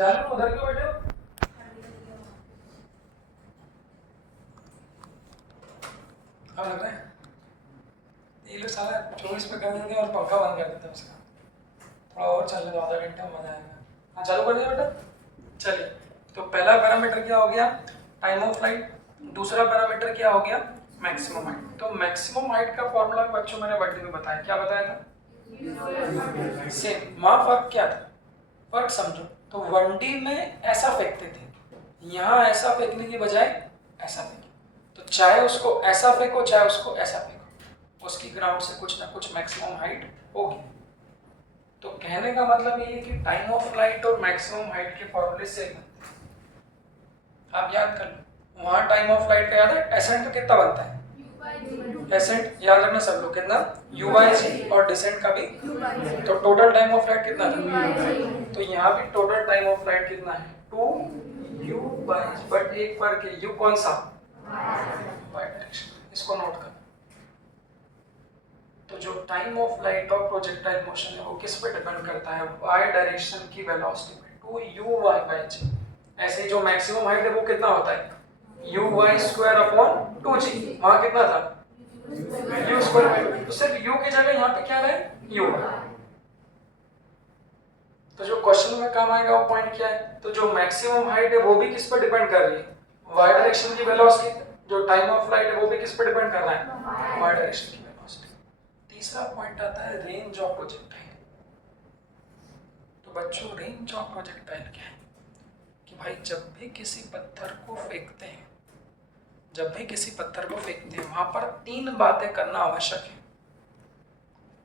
जाने को उधर क्यों बैठे हो? हाँ लग रहा है ये लोग साला 24 पे कर देते हैं और पंखा बंद कर देते हैं उसका। थोड़ा और चलने दो, आधा घंटा मजा आएगा। हाँ चालू कर दिया बेटा। चलिए, तो पहला पैरामीटर क्या हो गया? Time of flight. दूसरा पैरामीटर क्या हो गया? Maximum height. तो मैक्सिमम हाइट का फॉर्मूला बच्चों मैंने बर्थडे में बताया, क्या बताया था? सेम। वहाँ फर्क क्या था? फर्क समझो। तो 1D में ऐसा फेंकते थे, यहाँ ऐसा फेंकने की बजाय ऐसा फेंके। तो चाहे उसको ऐसा फेंको चाहे उसको ऐसा फेंको, उसकी ग्राउंड से कुछ ना कुछ मैक्सिमम हाइट होगी। तो कहने का मतलब ये है कि टाइम ऑफ फ्लाइट और मैक्सिमम हाइट के फॉर्मूले सेम है। आप याद कर लो, वहाँ टाइम ऑफ फ्लाइट का याद है, एसेंट का कितना बनता है? एसेंट याद रखना सब लोग, कितना? u/g, और डिसेंट का भी। तो टोटल टाइम ऑफ फ्लाइट कितना था? तो यहाँ भी टोटल टाइम ऑफ फ्लाइट कितना है? 2u/g। बट एक फर्क है, u कौन सा? Y direction. इसको नोट कर। तो जो टाइम ऑफ फ्लाइट और प्रोजेक्टाइल मोशन है वो किस पे डिपेंड करता है? वाई डायरेक्शन की वेलोसिटी पे, 2u/g। ऐसे ही जो मैक्सिमम हाइट है वो कितना होता है? u/2/2g। वहां कितना था? u²/2। तो सिर्फ u की जगह यहाँ पे क्या है? u। तो जो क्वेश्चन में काम आएगा वो पॉइंट क्या है? तो जो मैक्सिमम हाइट है वो भी किस पर डिपेंड कर रही है? वाई डायरेक्शन की वेलोसिटी। जो टाइम ऑफ फ्लाइट है वो भी किस पर डिपेंड कर रहा है? वाई डायरेक्शन की वेलोसिटी। तीसरा पॉइंट आता है रेंज ऑफ प्रोजेक्टाइल। तो बच्चों रेंज ऑफ प्रोजेक्टाइल क्या है? कि भाई जब भी किसी पत्थर को फेंकते हैं, वहां पर तीन बातें करना आवश्यक है।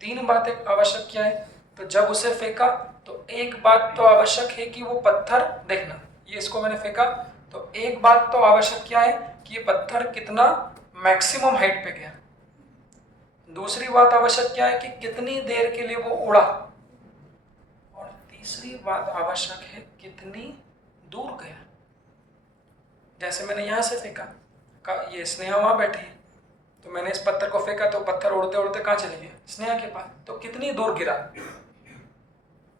तीन बातें आवश्यक क्या है? तो जब उसे फेंका तो एक बात तो आवश्यक है कि वो पत्थर देखना, ये इसको मैंने फेंका तो एक बात तो आवश्यक क्या है कि ये पत्थर कितना मैक्सिमम हाइट पे गया। दूसरी बात आवश्यक क्या है कि कितनी देर के लिए वो उड़ा। और तीसरी बात आवश्यक है कितनी दूर गया। जैसे मैंने यहां से फेंका, ये स्नेहा वहां बैठी है, तो मैंने इस पत्थर को फेंका तो पत्थर उड़ते उड़ते कहाँ चले गए? स्नेहा के पास। तो कितनी दूर गिरा?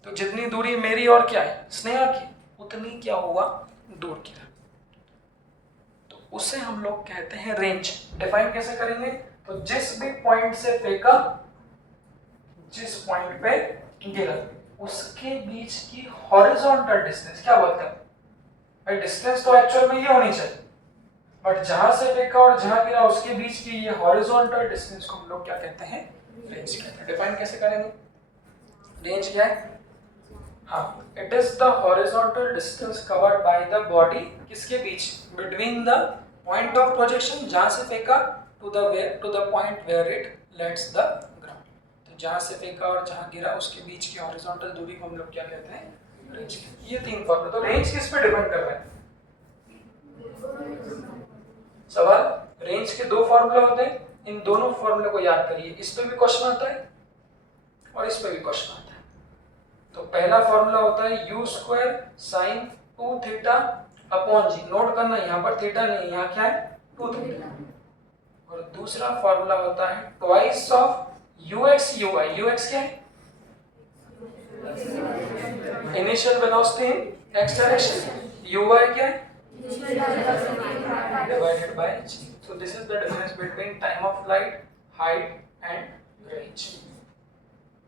तो जितनी दूरी मेरी और क्या है? स्नेहा की, उतनी क्या हुआ? दूर गिरा। तो उसे हम लोग कहते हैं रेंज। डिफाइन कैसे करेंगे? तो जिस भी पॉइंट से फेंका, जिस पॉइंट पे गिरा, उसके बीच की हॉरिजॉन्टल डिस्टेंस क्या बोलते हैं? भाई डिस्टेंस तो एक्चुअल में ये होनी चाहिए, बट जहां से फेंका और जहां गिरा उसके बीच की ये हॉरिजॉन्टल डिस्टेंस को हम लोग क्या कहते हैं? रेंज कहते हैं। डिफाइन कैसे करेंगे? रेंज क्या है? हाँ, it is the horizontal distance covered by the body, किसके बीच? Between the point of projection, जहां से फेंका, to the point where it lets the ground. तो जहां से फेंका और जहां गिरा उसके बीच की हॉरिजॉन्टल दूरी को हम लोग क्या कहते हैं? रेंज। ये तीन फॉर्मूला। तो रेंज किस पे डिपेंड कर रहा है? सवाल, रेंज के दो फॉर्मूला होते हैं, इन दोनों फॉर्मूले को याद करिए। इस पे भी क्वेश्चन आता है और इस पे भी क्वेश्चन आता है। तो पहला फॉर्मूला होता है u² sin 2θ/g। नोट करना, यहाँ पर थीटा नहीं, यहाँ क्या है? 2θ। और दूसरा फॉर्मूला होता है twice of ux uy। ux क्या है? इनिशियल वेलोसिटी इन x डायरेक्शन। uy क्या है? divided by g. So this is the difference between time of flight, height and range.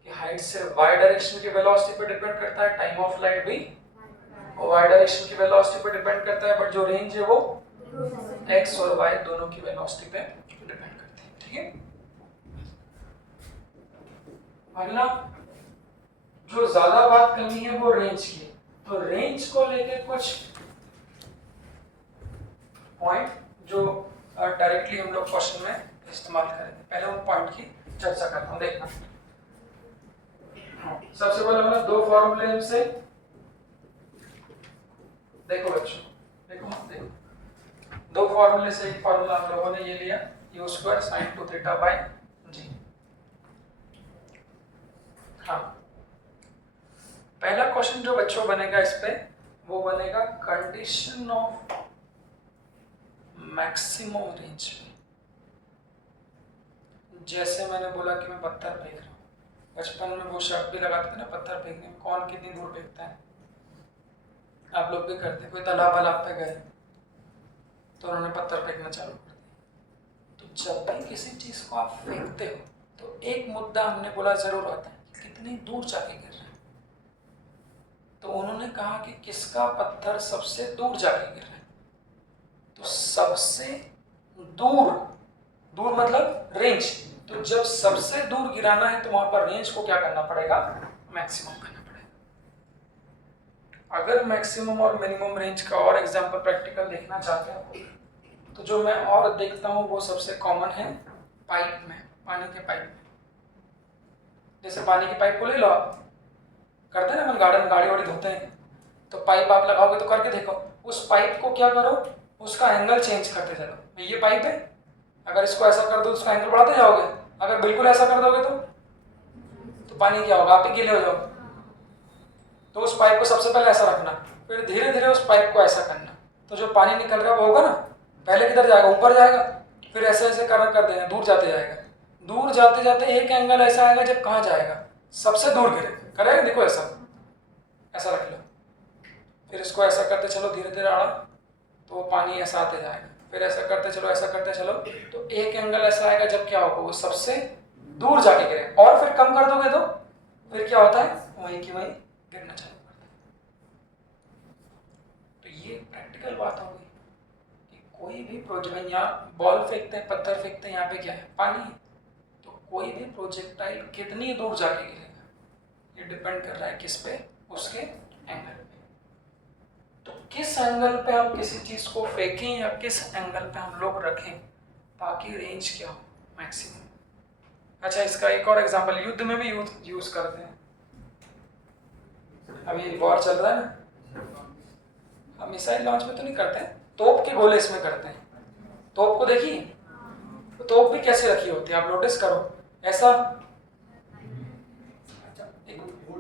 कि हाइट से y डायरेक्शन की वेलोसिटी पर डिपेंड करता है, टाइम ऑफ फ्लाइट भी y डायरेक्शन की वेलोसिटी पर डिपेंड करता है, बट जो रेंज है वो x और y दोनों की वेलोसिटी पे डिपेंड करती है। ठीक है। अगला जो ज्यादा बात करनी है वो रेंज की। तो रेंज को लेके कुछ पॉइंट जो डायरेक्टली हम लोग क्वेश्चन में इस्तेमाल करेंगे। पहले उन पॉइंट की चर्चा करता हूं। देखना, सबसे पहले हमने दो फॉर्मूले से, देखो बच्चों, देखो दो फॉर्मूले से एक फॉर्मूला हम लोगों ने ये लिया, u² sin 2θ/g। हाँ, पहला क्वेश्चन जो बच्चों बनेगा इस पे, वो बनेगा कंडीशन ऑफ मैक्सिमम रेंज। जैसे मैंने बोला कि मैं पत्थर फेंक रहा हूँ, बचपन में वो शर्त भी लगाते थे ना, पत्थर फेंकने में कौन कितनी दूर फेंकता है। आप लोग भी करते, कोई तालाब वालाब पे गए तो उन्होंने पत्थर फेंकना चालू कर दिया। तो जब भी किसी चीज को आप फेंकते हो तो एक मुद्दा हमने बोला जरूर आता है कि कितनी दूर जाके गिर रहा है। तो उन्होंने कहा कि किसका पत्थर सबसे दूर जाके गिर रहा है। तो सबसे दूर, दूर मतलब रेंज, तो जब सबसे दूर गिराना है तो वहां पर रेंज को क्या करना पड़ेगा, मैक्सिमम करना पड़ेगा। अगर मैक्सिमम और मिनिमम रेंज का और एग्जांपल प्रैक्टिकल देखना चाहते हो तो जो मैं और देखता हूँ वो सबसे कॉमन है पाइप में, पानी के पाइप में। जैसे पानी की पाइप को ले लो, आप करते हैं ना, हम गार्डन गाड़ी वाड़ी धोते हैं तो पाइप आप लगाओगे, तो करके देखो, उस पाइप को क्या करो, उसका एंगल चेंज करते चलो। ये पाइप है, अगर इसको ऐसा कर दो तो उसका एंगल बढ़ाते जाओगे, अगर बिल्कुल ऐसा कर दोगे तो पानी क्या होगा, आप ही गीले हो जाओगे। तो उस पाइप को सबसे पहले ऐसा रखना, फिर धीरे धीरे उस पाइप को ऐसा करना, तो जो पानी निकल रहा है वो होगा ना, पहले किधर जाएगा, ऊपर जाएगा, फिर ऐसे ऐसे कर देना, दूर जाते जाएगा। दूर जाते जाते एक एंगल ऐसा आएगा जब कहाँ जाएगा, सबसे दूर गिरे, करेगा, देखो ऐसा ऐसा रख लो, फिर इसको ऐसा करते चलो धीरे धीरे आड़ा, तो पानी ऐसा आते जाएगा, फिर ऐसा करते चलो, ऐसा करते चलो, तो एक एंगल ऐसा आएगा जब क्या होगा, वो सबसे दूर जाके गिरे। और फिर कम कर दोगे तो फिर क्या होता है, वहीं की वहीं गिरना चालू करता है। तो ये प्रैक्टिकल बात हो गई कि कोई भी प्रोजेक्ट, यहाँ बॉल फेंकते हैं, पत्थर फेंकते हैं, यहाँ पे क्या है, पानी है, तो कोई भी प्रोजेक्टाइल कितनी दूर जाके गिरेगा, ये डिपेंड कर रहा है किस पे, उसके एंगल पे। तो किस एंगल पे हम किसी चीज को फेंकें या किस एंगल पे हम लोग रखें ताकि रेंज क्या हो, मैक्सिमम। अच्छा, इसका एक और एग्जांपल युद्ध में भी यूज करते हैं। अभी वॉर चल रहा है ना, हम मिसाइल लॉन्च में तो नहीं करते हैं, तोप के गोले इसमें करते हैं। तोप को देखिए, तो तोप भी कैसे रखी होती है, आप नोटिस करो, ऐसा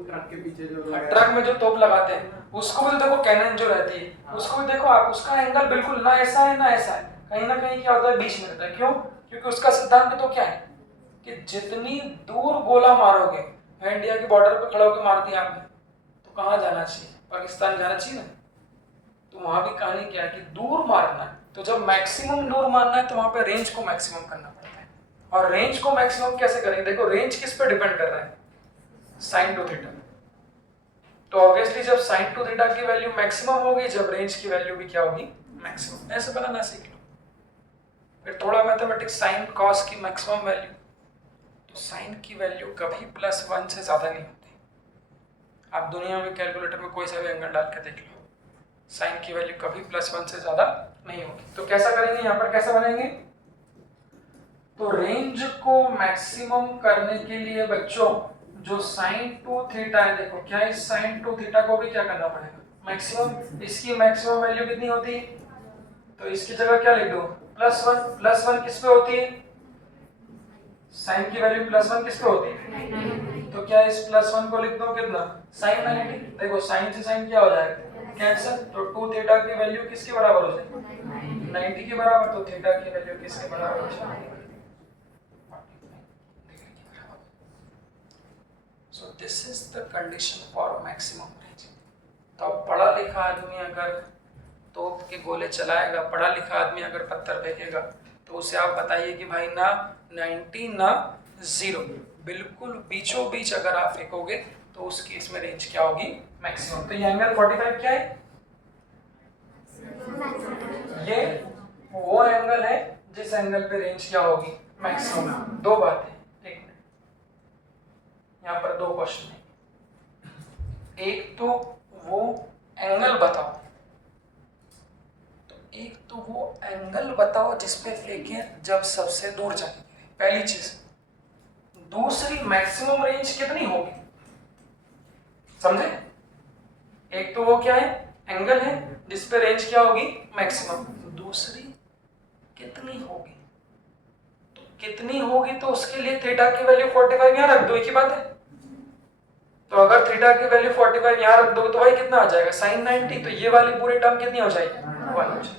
ट्रक के पीछे जो ट्रक में जो तोप लगाते हैं उसको भी तो देखो, कैनन जो रहती है उसको भी देखो आप, उसका एंगल बिल्कुल ना ऐसा है ना ऐसा है, कहीं ना कहीं क्या होता है, बीच में रहता है। क्यों? क्योंकि उसका सिद्धांत तो क्या है कि जितनी दूर गोला मारोगे, इंडिया की बॉर्डर पे खड़ा होकर मार दिया आपने तो कहाँ जाना चाहिए, पाकिस्तान जाना चाहिए ना। तो वहां भी कहानी क्या है कि दूर मारना है, तो जब मैक्सिमम दूर मारना है तो वहां पे रेंज को मैक्सिमम करना पड़ता है। और रेंज को मैक्सिमम कैसे करेंगे, देखो रेंज किस पे डिपेंड कर रहा है, साइन टू थीटा। तो ऑब्वियसली जब साइन टू थीटा की वैल्यू मैक्सिमम होगी, जब रेंज की वैल्यू भी क्या होगी, मैक्सिमम। ऐसे बनाना सीख लो, फिर थोड़ा मैथमेटिक्स, साइन कॉस की मैक्सिमम वैल्यू, तो साइन की वैल्यू कभी +1 से ज्यादा नहीं होती। आप दुनिया में कैलकुलेटर में कोई सा भी एंगल डाल के देख लो, साइन की वैल्यू कभी +1 से ज्यादा नहीं होगी। तो कैसा करेंगे, यहाँ पर कैसा बनेंगे, तो रेंज को मैक्सिमम करने के लिए बच्चों जो साइन टू थीटा है, देखो क्या इस साइन टू थीटा को भी क्या करना पड़ेगा, मैक्सिमम। इसकी मैक्सिमम वैल्यू कितनी होती है, तो इसकी जगह क्या लिख दो, +1। +1 किस पे होती है, साइन की वैल्यू +1 किस पे होती है, तो क्या इस +1 को लिख दो कितना, साइन 90। देखो साइन से साइन क्या हो जाएगा, कैंसिल, तो 2 थीटा की वैल्यू किसके बराबर हो जाएगी, 90 के बराबर। तो थीटा की वैल्यू किसके बराबर हो जाएगी, so this is the condition for maximum range। तो पढ़ा लिखा आदमी अगर तोप के गोले चलाएगा, पढ़ा लिखा आदमी अगर पत्थर फेंकेगा, तो उसे आप बताइए कि भाई ना 90 ना 0, बिल्कुल बीचों बीच अगर आप फेंकोगे तो उस केस में रेंज क्या होगी, मैक्सिमम। तो ये एंगल 45 क्या है, ये वो एंगल है जिस एंगल पे रेंज क्या होगी, मैक्सिमम। दो बातें, यहाँ पर दो क्वेश्चन है, एक तो वो एंगल बताओ, तो एक तो वो एंगल बताओ जिसपे फेंके जब सबसे दूर जाएंगे, पहली चीज। दूसरी, मैक्सिमम रेंज कितनी होगी, समझे? एक तो वो क्या है, एंगल है जिसपे रेंज क्या होगी, मैक्सिमम। दूसरी कितनी होगी, तो कितनी होगी तो उसके लिए थीटा की वैल्यू 45 यहाँ रख दो, एक ही बात है। तो अगर थीटा की वैल्यू 45 यहाँ रख दो तो भाई कितना आ जाएगा, साइन 90। तो ये वाली पूरी टर्म कितनी हो जाएगी, 1 हो जाएगी।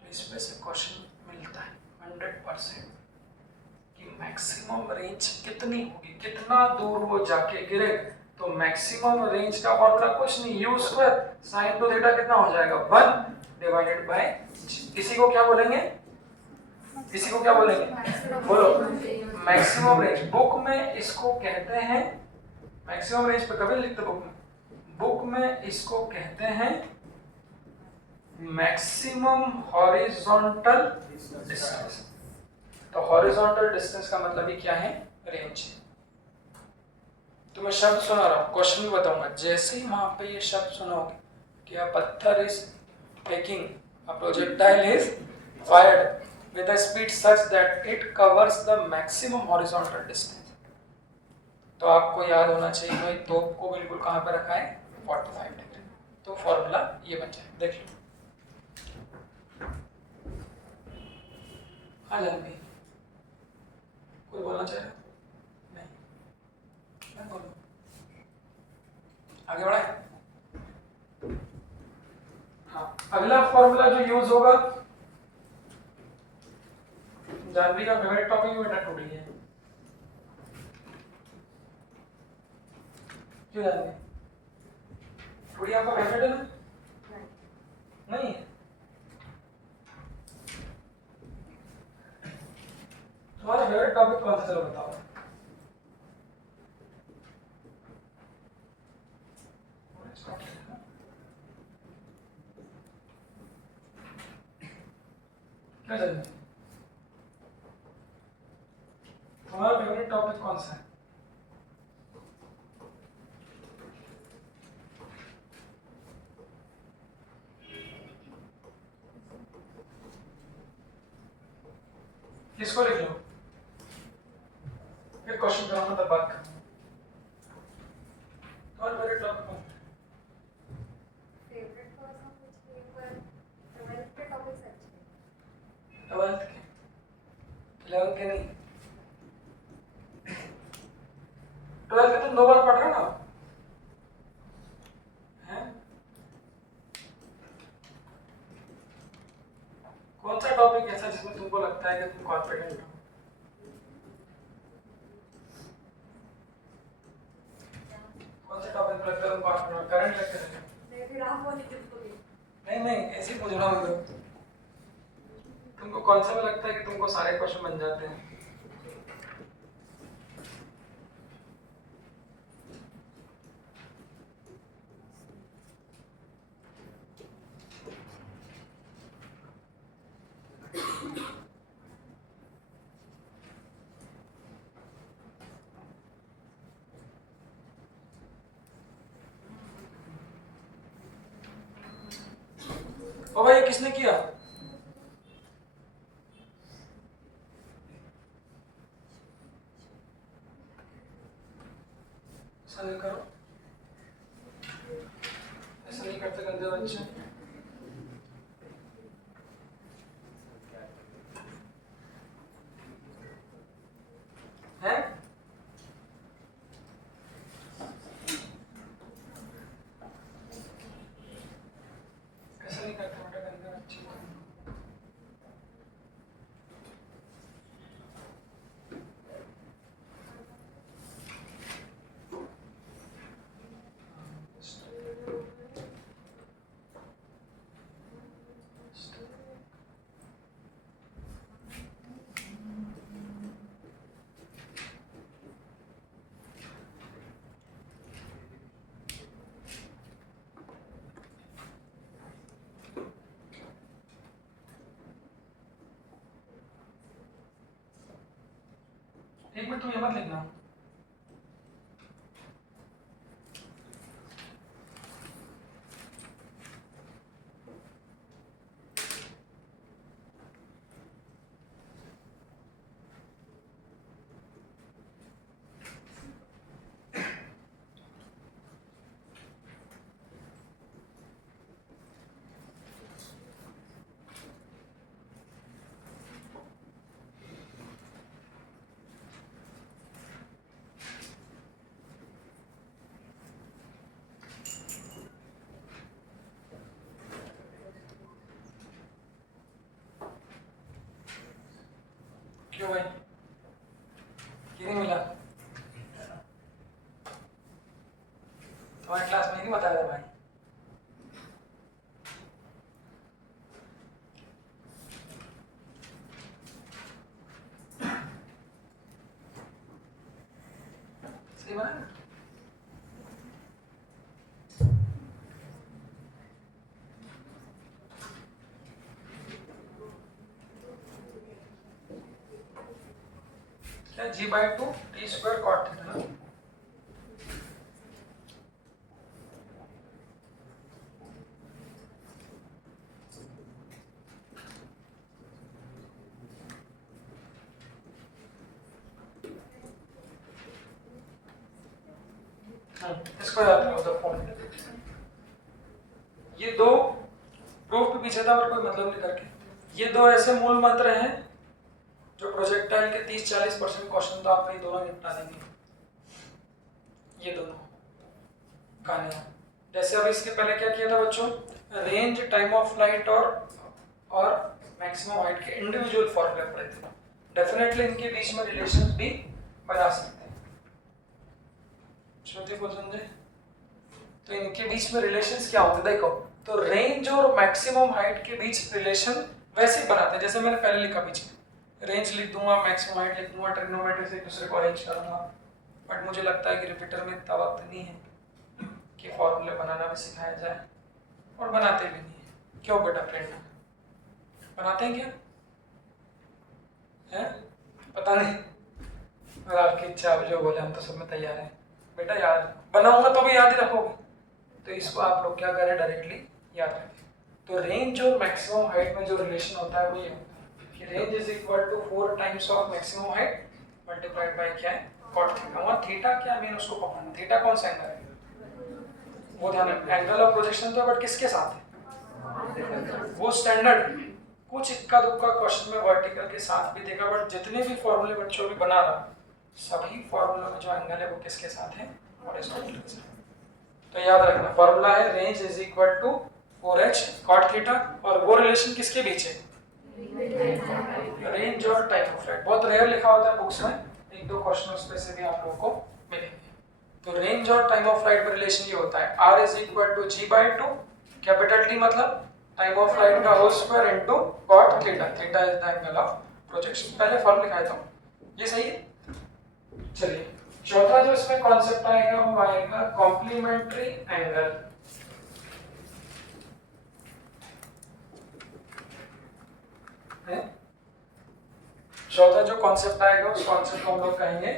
तो इसमें से क्वेश्चन मिलता है 100% कि मैक्सिमम रेंज कितनी होगी, कितना दूर वो जाके गिरेगा। तो मैक्सिमम रेंज का फॉर्मूला कुछ नहीं, यू स्क्वायर साइन 2 थीटा कितना हो जाएगा 1 डिवाइडेड बाय इसी को क्या बोलेंगे, इसी को क्या बोलेंगे बोलो, मैक्सिमम रेंज। बुक में इसको कहते हैं, मैक्सिमम रेंज पे कभी लिखते बुक में, बुक में इसको कहते हैं मैक्सिमम हॉरिजॉन्टल डिस्टेंस। तो हॉरिजॉन्टल डिस्टेंस का मतलब ही क्या है, रेंज। तो मैं शब्द सुना रहा हूँ, क्वेश्चन भी बताऊंगा। जैसे ही वहां पे ये शब्द सुनोगे कि अ पत्थर is taking, a projectile is fired with a speed such that it covers the maximum horizontal distance, तो आपको याद होना चाहिए भाई तोप को बिल्कुल कहाँ पे रखा है 45 डिग्री। तो फॉर्मूला ये बन जाए, देख लो। हाँ जानवी, कोई बोलना चाह रहा है? नहीं, बोलो, आगे बढ़ाए। हाँ, अगला फॉर्मूला जो यूज होगा, जानवी का फेवरेट टॉपिक बेटा टूटी है। क्यों जानवी, टूटी आपका फेवरेट है ना? नहीं है? तुम्हारा फेवरेट टॉपिक कौन सा, चलो बताओ। क्या जानवी, तुम्हारा फेवरेट टॉपिक कौन सा है? किसको लिख लो, फिर क्वेश्चन कराऊंगा तब बात करूंगा। तुम्हारा फेवरेट टॉपिक कौन सा है? फेवरेट कौन सा पूछिए, पर 12th के टॉपिक्स अच्छे हैं। 12th के, 11th के नहीं। 12th के तुम 2 बार पढ़ रहे हो ना, हैं? कौन सा टॉपिक ऐसा जिसमें तुमको लगता है कि तुम कॉन्फिडेंट हो? कौन सा टॉपिक लगता है तुम कॉन्फिडेंट हो? करंट लेक्चर है? मैं फिर आप वाली किसको भी नहीं, ऐसे ही पूछ रहा हूँ मैं। तुमको कौन सा में लगता है कि तुमको सारे क्वेश्चन बन जाते हैं? ओ भाई, किसने किया? ऐसा नहीं करो, ऐसा नहीं करते गंदे बच्चे। हैं? ऐसा नहीं करते बेटा गंदे बच्चे। एक मिनट, तुम ये मत लिखना। क्यों भाई, क्यों नहीं मिला? बनाया? क्या g/2 t² cot थीटा ना? इसको याद रखो द फॉर्मूला। ये दो प्रूफ के पीछे था और कोई मतलब नहीं करके। ये दो ऐसे मूल मंत्र हैं जो प्रोजेक्टाइल के 30-40% क्वेश्चन तो आप ये दोनों निपटा देंगे। ये दोनों कहानियां जैसे अब इसके पहले क्या किया था बच्चों, रेंज, टाइम ऑफ फ्लाइट और मैक्सिमम हाइट के इंडिविजुअल फॉर्मूले पढ़े थे। डेफिनेटली इनके बीच में रिलेशंस भी बना सकते हैं। श्रुति को समझे? तो इनके बीच में रिलेशंस क्या होते हैं देखो। तो रेंज और मैक्सिमम हाइट के बीच रिलेशन वैसे ही बनाते हैं जैसे मैंने पहले लिखा पीछे। रेंज लिख दूंगा, मैक्सिमम हाइट लिख दूंगा, ट्रिग्नोमेट्री से एक दूसरे को अरेंज करूंगा। बट मुझे लगता है कि रिपीटर में इतना वक्त नहीं है कि फॉर्मूले बनाना भी सिखाया जाए, और बनाते भी नहीं है। क्यों बेटा फ्रेंड? बनाते हैं क्या? है? पता नहीं, अगर आपकी इच्छा आप जो बोले हम तो सब में तैयार हैं। बेटा याद बनाऊंगा तो भी याद ही रखोगे, तो इसको आप लोग क्या करें, डायरेक्टली याद रखें। तो रेंज और मैक्सिमम हाइट में जो रिलेशन होता है वो ये होता है कि range is equal to 4 times of maximum height multiplied by क्या है, कॉट थीटा। वहाँ थीटा क्या मेन उसको पकड़ना। थीटा कौन सा एंगल है वो ध्यान रखना। एंगल ऑफ प्रोजेक्शन तो बट किसके साथ है, वो स्टैंडर्ड। कुछ इक्का दुक्का क्वेश्चन में वर्टिकल के साथ भी देगा, बट जितने भी फॉर्मूले बच्चों भी बना रहा सभी फॉर्मूलों में जो एंगल है वो किसके साथ है, हॉरिजॉन्टल के साथ। तो याद रखना फॉर्मूला है range is equal to 4h cot theta, और वो रिलेशन किसके बीच है, रेंज और टाइम ऑफ फ्लाइट। बहुत रेयर लिखा होता है बुक्स में, एक दो क्वेश्चन उसमें से भी आप लोगों को मिलेंगे। तो रेंज और टाइम ऑफ फ्लाइट में रिलेशन ये होता है r is equal to g/2, capital T मतलब टाइम ऑफ फ्लाइट का whole square into cot theta. Theta is the angle of projection. पहले फॉर्मूला लिखा था, ये सही है। चलिए चौथा जो इसमें कॉन्सेप्ट आएगा वो आएगा कॉम्प्लीमेंट्री एंगल। चौथा जो कॉन्सेप्ट आएगा उस कॉन्सेप्ट को हम लोग कहेंगे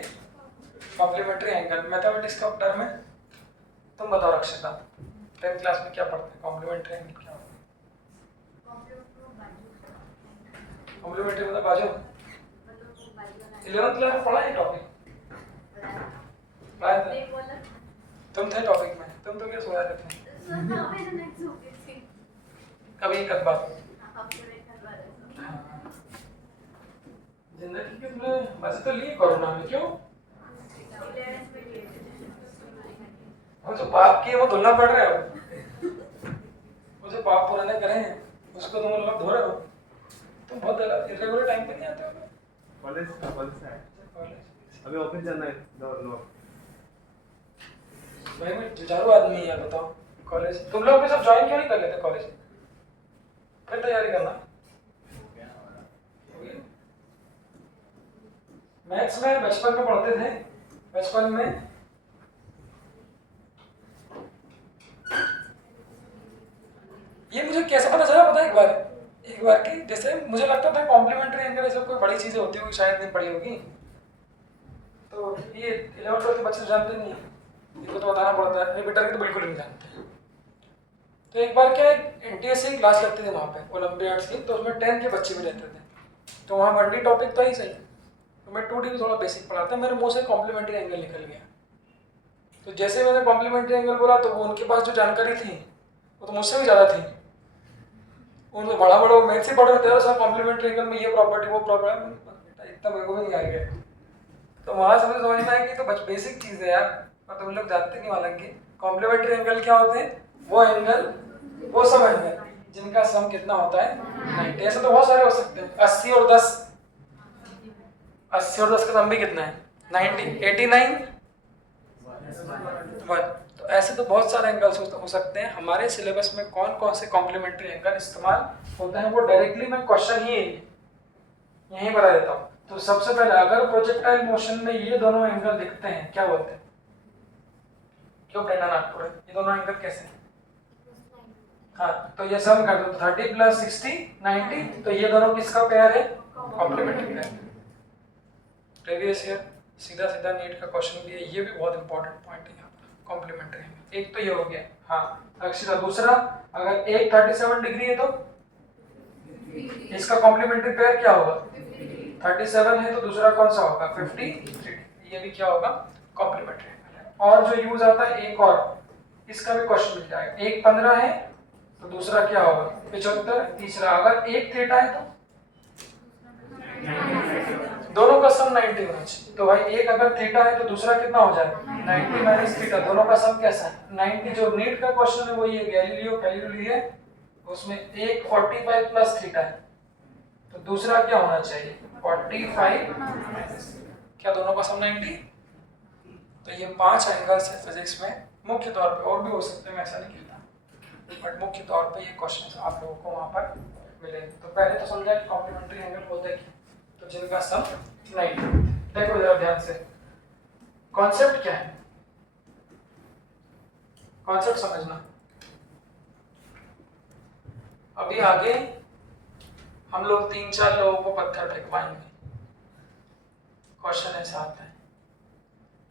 कॉम्प्लीमेंट्री एंगल। मैथमेटिक्स का टर्म है, तुम बताओ रक्षिता 10th क्लास में क्या पढ़ते हैं, कॉम्प्लीमेंट्री एंगल क्या होता है? कॉम्प्लीमेंट्री मतलब बाजू। 11th क्लास में पढ़ा है टॉपिक, तुम थे टॉपिक में, तुम तो क्या सोया रहते हैं कभी कद बात। जिंदगी के तुमने मजे तो लिए कोरोना में, क्यों? वो जो पाप किए वो धुलना पड़ रहा है। वो जो पाप पुराने करे हैं उसको तुम लोग धो रहे हो। तुम बहुत इरेगुलर टाइम पे नहीं आते हो। कॉलेज से है, अभी ऑफिस जाना है। नो भाई मैं जुझारू आदमी है यार, बताओ कॉलेज तुम लोग भी सब ज्वाइन क्यों नहीं कर लेते कॉलेज, फिर तैयारी करना। मैथ्स में बचपन में पढ़ते थे, बचपन में ये मुझे कैसे पता चला पता है, एक बार की जैसे मुझे लगता था कॉम्प्लीमेंट्री एंगल ऐसे कोई बड़ी चीजें होती होगी, शायद नहीं पढ़ी होगी। तो ये 11th के बच्चे जानते नहीं, इनको तो बताना पड़ता है, रिपीटर के तो बिल्कुल नहीं जानते। तो एक बार क्या NTSC की क्लास लगती थी वहाँ पे ओलंपियाड्स की, तो उसमें 10 के बच्चे भी रहते थे। तो वहाँ 1D टॉपिक तो ही सही, तो मैं 2D भी थोड़ा बेसिक पढ़ा था, मेरे मुंह से कॉम्प्लीमेंट्री एंगल निकल गया। तो जैसे मैंने कॉम्प्लीमेंट्री एंगल बोला तो वो उनके पास जो जानकारी थी वो तो मुझसे भी ज़्यादा थी। उनको बड़ा बड़ा मैथ्स ही पढ़ रहे थे, उसमें कॉम्प्लीमेंट्री एंगल में ये प्रॉपर्टी वो प्रॉपर्टी, इतना मेरे को भी नहीं आ गया। तो वहाँ से मुझे समझ में आया कि तो बस बेसिक चीज़ है यार, और तुम लोग जानते नहीं हालांकि कॉम्प्लीमेंट्री एंगल क्या होते हैं, वो एंगल वो सब एंगल जिनका सम कितना होता है 90। ऐसे तो बहुत सारे हो सकते हैं, 80 और 10, 80 और 10 का सम भी कितना है 90, 89 1। तो ऐसे तो बहुत सारे एंगल्स हो सकते हैं। हमारे सिलेबस में कौन कौन से कॉम्प्लीमेंट्री एंगल इस्तेमाल होते हैं वो डायरेक्टली मैं क्वेश्चन ही यहीं बता देता हूँ। तो सबसे पहले अगर प्रोजेक्टाइल मोशन में ये दोनों एंगल दिखते हैं क्या बोलते हैं, क्यों प्रेरणा नागपुर है? ये दोनों एंगल कैसे हैं? हाँ, तो ये सम कर दो, 30 + 60 90, तो ये दोनों किसका पेयर है? Complementary pair. प्रीवियस ईयर सीधा सीधा नीट का क्वेश्चन भी है, ये भी बहुत इंपॉर्टेंट पॉइंट है यहाँ पर, कॉम्प्लीमेंट्री। एक तो ये हो गया। हाँ अक्षरा, दूसरा अगर एक 37 डिग्री है तो इसका कॉम्प्लीमेंट्री पेयर क्या होगा? 37 है तो दूसरा कौन सा होगा? 53। ये भी क्या होगा? कॉम्प्लीमेंट्री एंगल है। और जो यूज आता है एक और, इसका भी क्वेश्चन मिल जाएगा। एक 15 है तो दूसरा क्या होगा? 75। तीसरा अगर एक थीटा है तो दोनों का सम 90 होना चाहिए। तो भाई एक अगर थीटा है तो दूसरा कितना हो जाएगा? 90 - थीटा, दोनों का सम कैसा है? 90। जो नीट का क्वेश्चन है वो ये गैलीलियो है, उसमें एक 45 + थीटा है, तो दूसरा क्या होना चाहिए? 45 क्या दोनों का सम 90? तो ये 5 एंगल्स है फिजिक्स में मुख्य तौर पे, और भी हो सकते हैं, मैं ऐसा नहीं कहता, बट मुख्य तौर पे ये क्वेश्चन आप लोगों को वहां पर मिलेंगे। तो पहले तो समझा कि कॉम्प्लीमेंट्री एंगल बोलते हैं, तो जिनका सम 90। देखो जरा ध्यान से, कॉन्सेप्ट क्या है? कॉन्सेप्ट समझना। अभी आगे हम लोग 3-4 लोगों को पत्थर फेंकवाएंगे। क्वेश्चन ऐसा आता है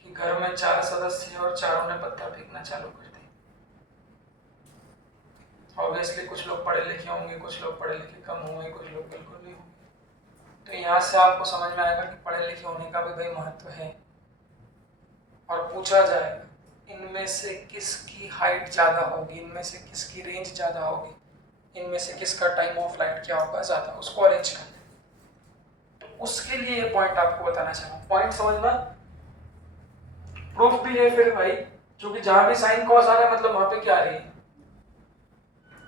कि घर में 4 सदस्य हैं और चारों ने पत्थर फेंकना चालू कर दिया। ऑब्वियसली कुछ लोग पढ़े लिखे होंगे, कुछ लोग पढ़े लिखे कम होंगे, कुछ लोग बिल्कुल नहीं होंगे। तो यहाँ से आपको समझ में आएगा कि पढ़े लिखे होने का भी भाई महत्व है। और पूछा जाएगा इनमें से किसकी हाइट ज़्यादा होगी, इनमें से किसकी रेंज ज़्यादा होगी, इनमें से किसका टाइम ऑफ फ्लाइट क्या होगा ज़्यादा, उसको अरेंज करना है। तो उसके लिए ये पॉइंट आपको बताना चाहूँ। पॉइंट समझना, प्रूफ भी है फिर भाई, क्योंकि जहाँ भी साइन कॉस आ रहा है मतलब वहाँ पे क्या आ रही है?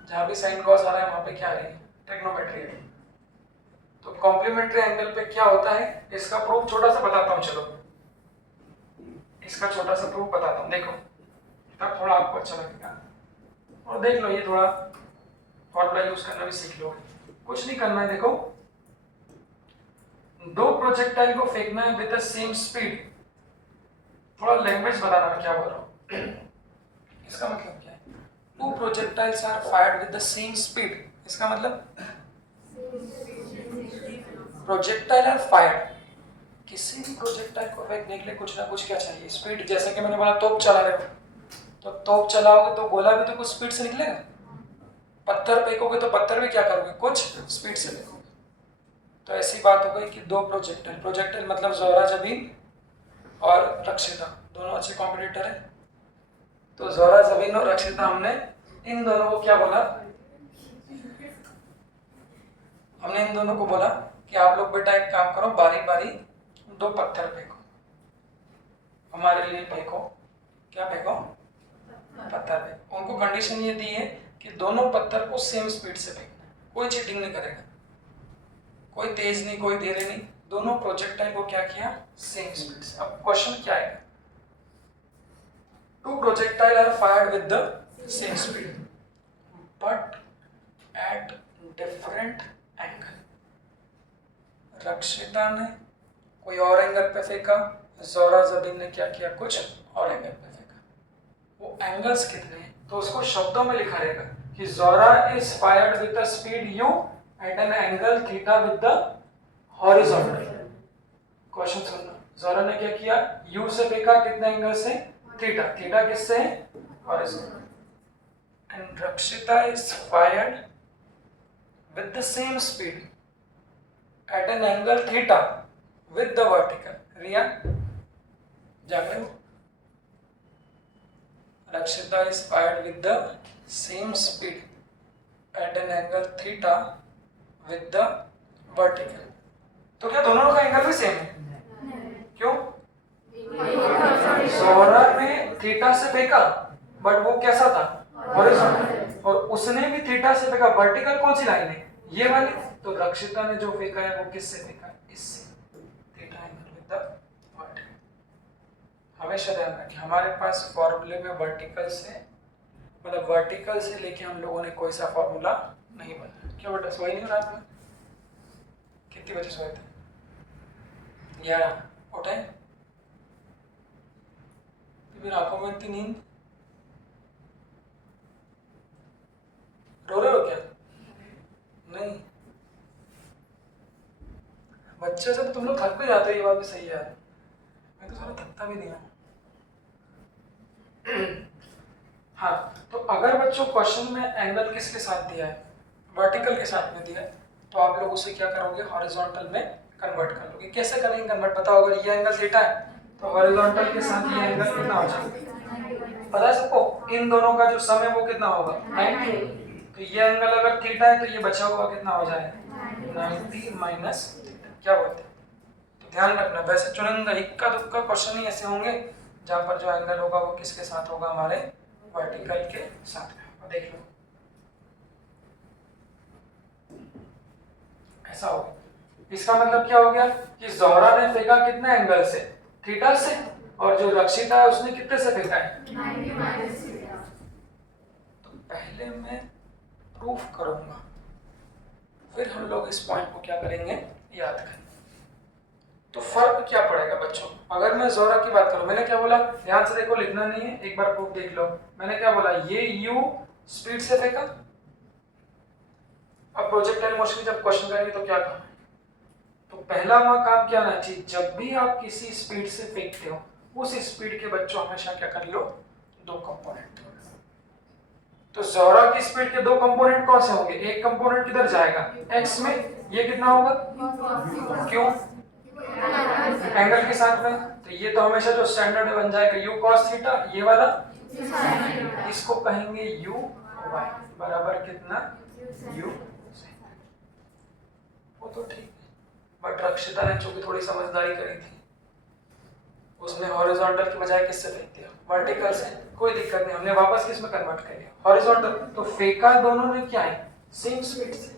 जहाँ भी साइन कॉस आ रहा है वहाँ पे क्या आ रही है? ट्रिग्नोमेट्री है। तो कॉम्प्लीमेंट्री एंगल पे क्या होता है, इसका प्रूफ छोटा सा बताता हूँ। चलो इसका छोटा सा प्रूफ बताता हूँ, देखो तब थोड़ा आपको अच्छा लगेगा। और देख लो, ये थोड़ा फॉर्मूला यूज करना भी सीख लो। कुछ नहीं करना है, देखो 2 प्रोजेक्टाइल को फेंकना है विद द सेम स्पीड। थोड़ा लैंग्वेज बताना मैं क्या बोल रहा हूँ। इसका मतलब क्या है? 2 projectiles are fired with the same speed. इसका मतलब प्रोजेक्टाइल आर फायर्ड, किसी भी प्रोजेक्टाइल को फेंकने के लिए कुछ ना कुछ क्या चाहिए? स्पीड। जैसे कि मैंने बोला तोप चला रहे हो, तो तोप चलाओगे तो गोला भी तो कुछ स्पीड से निकलेगा। पत्थर फेंकोगे तो पत्थर भी क्या करोगे? कुछ स्पीड से फेंकोगे। तो ऐसी बात हो गई कि 2 प्रोजेक्टाइल मतलब जोहरा जबीन और रक्षिता दोनों अच्छे कॉम्पिटिटर है। तो जोहरा जबीन और रक्षिता, हमने इन दोनों को क्या बोला? हमने इन दोनों को बोला कि आप लोग बेटा एक काम करो, बारी बारी 2 पत्थर फेंको, हमारे लिए फेंको। क्या फेंको? पत्थर फेंको। उनको कंडीशन ये दी है कि दोनों पत्थर को सेम स्पीड से फेंकना, कोई चीटिंग नहीं करेगा, कोई तेज नहीं, कोई धीरे नहीं, दोनों प्रोजेक्टाइल को क्या किया? सेम स्पीड से। अब क्वेश्चन क्या है? 2 projectile are fired with the same speed but at different angle. Rakshita ने कोई और एंगल पे फेंका, जोहरा जबीन ने क्या किया? कुछ और एंगल पे फेंका। वो एंगल्स कितने हैं तो उसको शब्दों में लिखा रहेगा कि Zohra is fired with the speed u at an angle theta with the horizontal. Question सुनना, जोहरा ने क्या किया? u से फेंका, कितने एंगल से? थीटा। थीटा किससे है? Horizontal. And Rakshita is fired with the same speed at an angle theta with the vertical. Riya जाग रहे हो? रक्षिता is fired with the same speed at an angle theta with the vertical। तो क्या दोनों का एंगल भी सेम है? क्यों? जोहरा ने थीटा से फेंका बट वो कैसा था? हॉरिजॉन्टल। और उसने भी थीटा से फेंका, वर्टिकल कौन सी लाइन है? ये वाली। तो रक्षिता ने जो फेंका है वो किससे फेंका है? इससे। Theta angle with the vertical. हमेशा ध्यान रखें, हमारे पास फॉर्मूले में वर्टिकल से मतलब वर्टिकल से लेके हम लोगों ने कोई सा फॉर्मूला नहीं बनाया। क्यों बेटा, सोई नहीं रात में? कितने बजे सोए थे? 11। उठे? फिर आंखों में इतनी नींद बच्चे से तो तुम लोग थक भी जाते हो, ये बात भी सही है यार, मैं तो सारा थकता भी नहीं हूँ। हाँ, तो अगर बच्चों क्वेश्चन में एंगल किसके साथ दिया है, वर्टिकल के साथ में दिया है, तो आप लोग उसे क्या करोगे, हॉरिजॉन्टल में कन्वर्ट कर लोगे। कैसे करेंगे कन्वर्ट, पता होगा ये एंगल थीटा है तो हॉरिजॉन्टल के साथ ये एंगल कितना हो जाएगा, पता है सबको, इन दोनों का जो सम है वो कितना होगा 90। तो ये एंगल अगर थीटा है तो ये बचा हुआ कितना हो जाएगा 90 माइनस थीटा। क्या बोलते हैं, तो ध्यान रखना, वैसे चुनिंदा इक्का दुक्का क्वेश्चन ही ऐसे होंगे जहाँ पर जो एंगल होगा वो किसके साथ होगा, हमारे वर्टिकल के साथ में होगा। देख लो ऐसा हो गया। इसका मतलब क्या हो गया कि ज़ोहरा ने फेंका कितने एंगल से, थीटा से, और जो रक्षिता है उसने कितने से फेंका है 90 तो पहले मैं प्रूफ करूंगा, फिर हम लोग इस पॉइंट को क्या करेंगे, याद करेंगे। तो फर्क क्या पड़ेगा बच्चों, अगर मैं ज़ोहरा की बात करूं, मैंने क्या बोला, ध्यान से देखो, लिखना नहीं है, एक बार प्रूफ देख लो। मैंने क्या बोला, ये यू स्पीड से फेंका। अब प्रोजेक्टाइल मोशन जब क्वेश्चन करेंगे तो क्या करना है, तो पहला वहां काम क्या आना चाहिए, जब भी आप किसी स्पीड से फेंकते हो उस स्पीड के बच्चों हमेशा क्या कर लो, दो कंपोनेंट। तो ज़ोहरा की स्पीड के दो कंपोनेंट कौन से होंगे, एक कंपोनेंट किधर जाएगा x में, ये कितना होगा, क्यों, एंगल के साथ में, तो ये तो हमेशा जो स्टैंडर्ड बन जाएगा u cos थीटा, ये वाला इसको कहेंगे u y बराबर कितना u, वो तो ठीक है, बट रक्षिता ने चूंकि थोड़ी समझदारी करी थी, उसने हॉरिजॉन्टल के बजाय किससे फेंक दिया, वर्टिकल से, कोई दिक्कत नहीं, हमने वापस किस में कन्वर्ट कर लिया, हॉरिजॉन्टल। तो फेंका दोनों ने क्या है, सेम स्पीड से।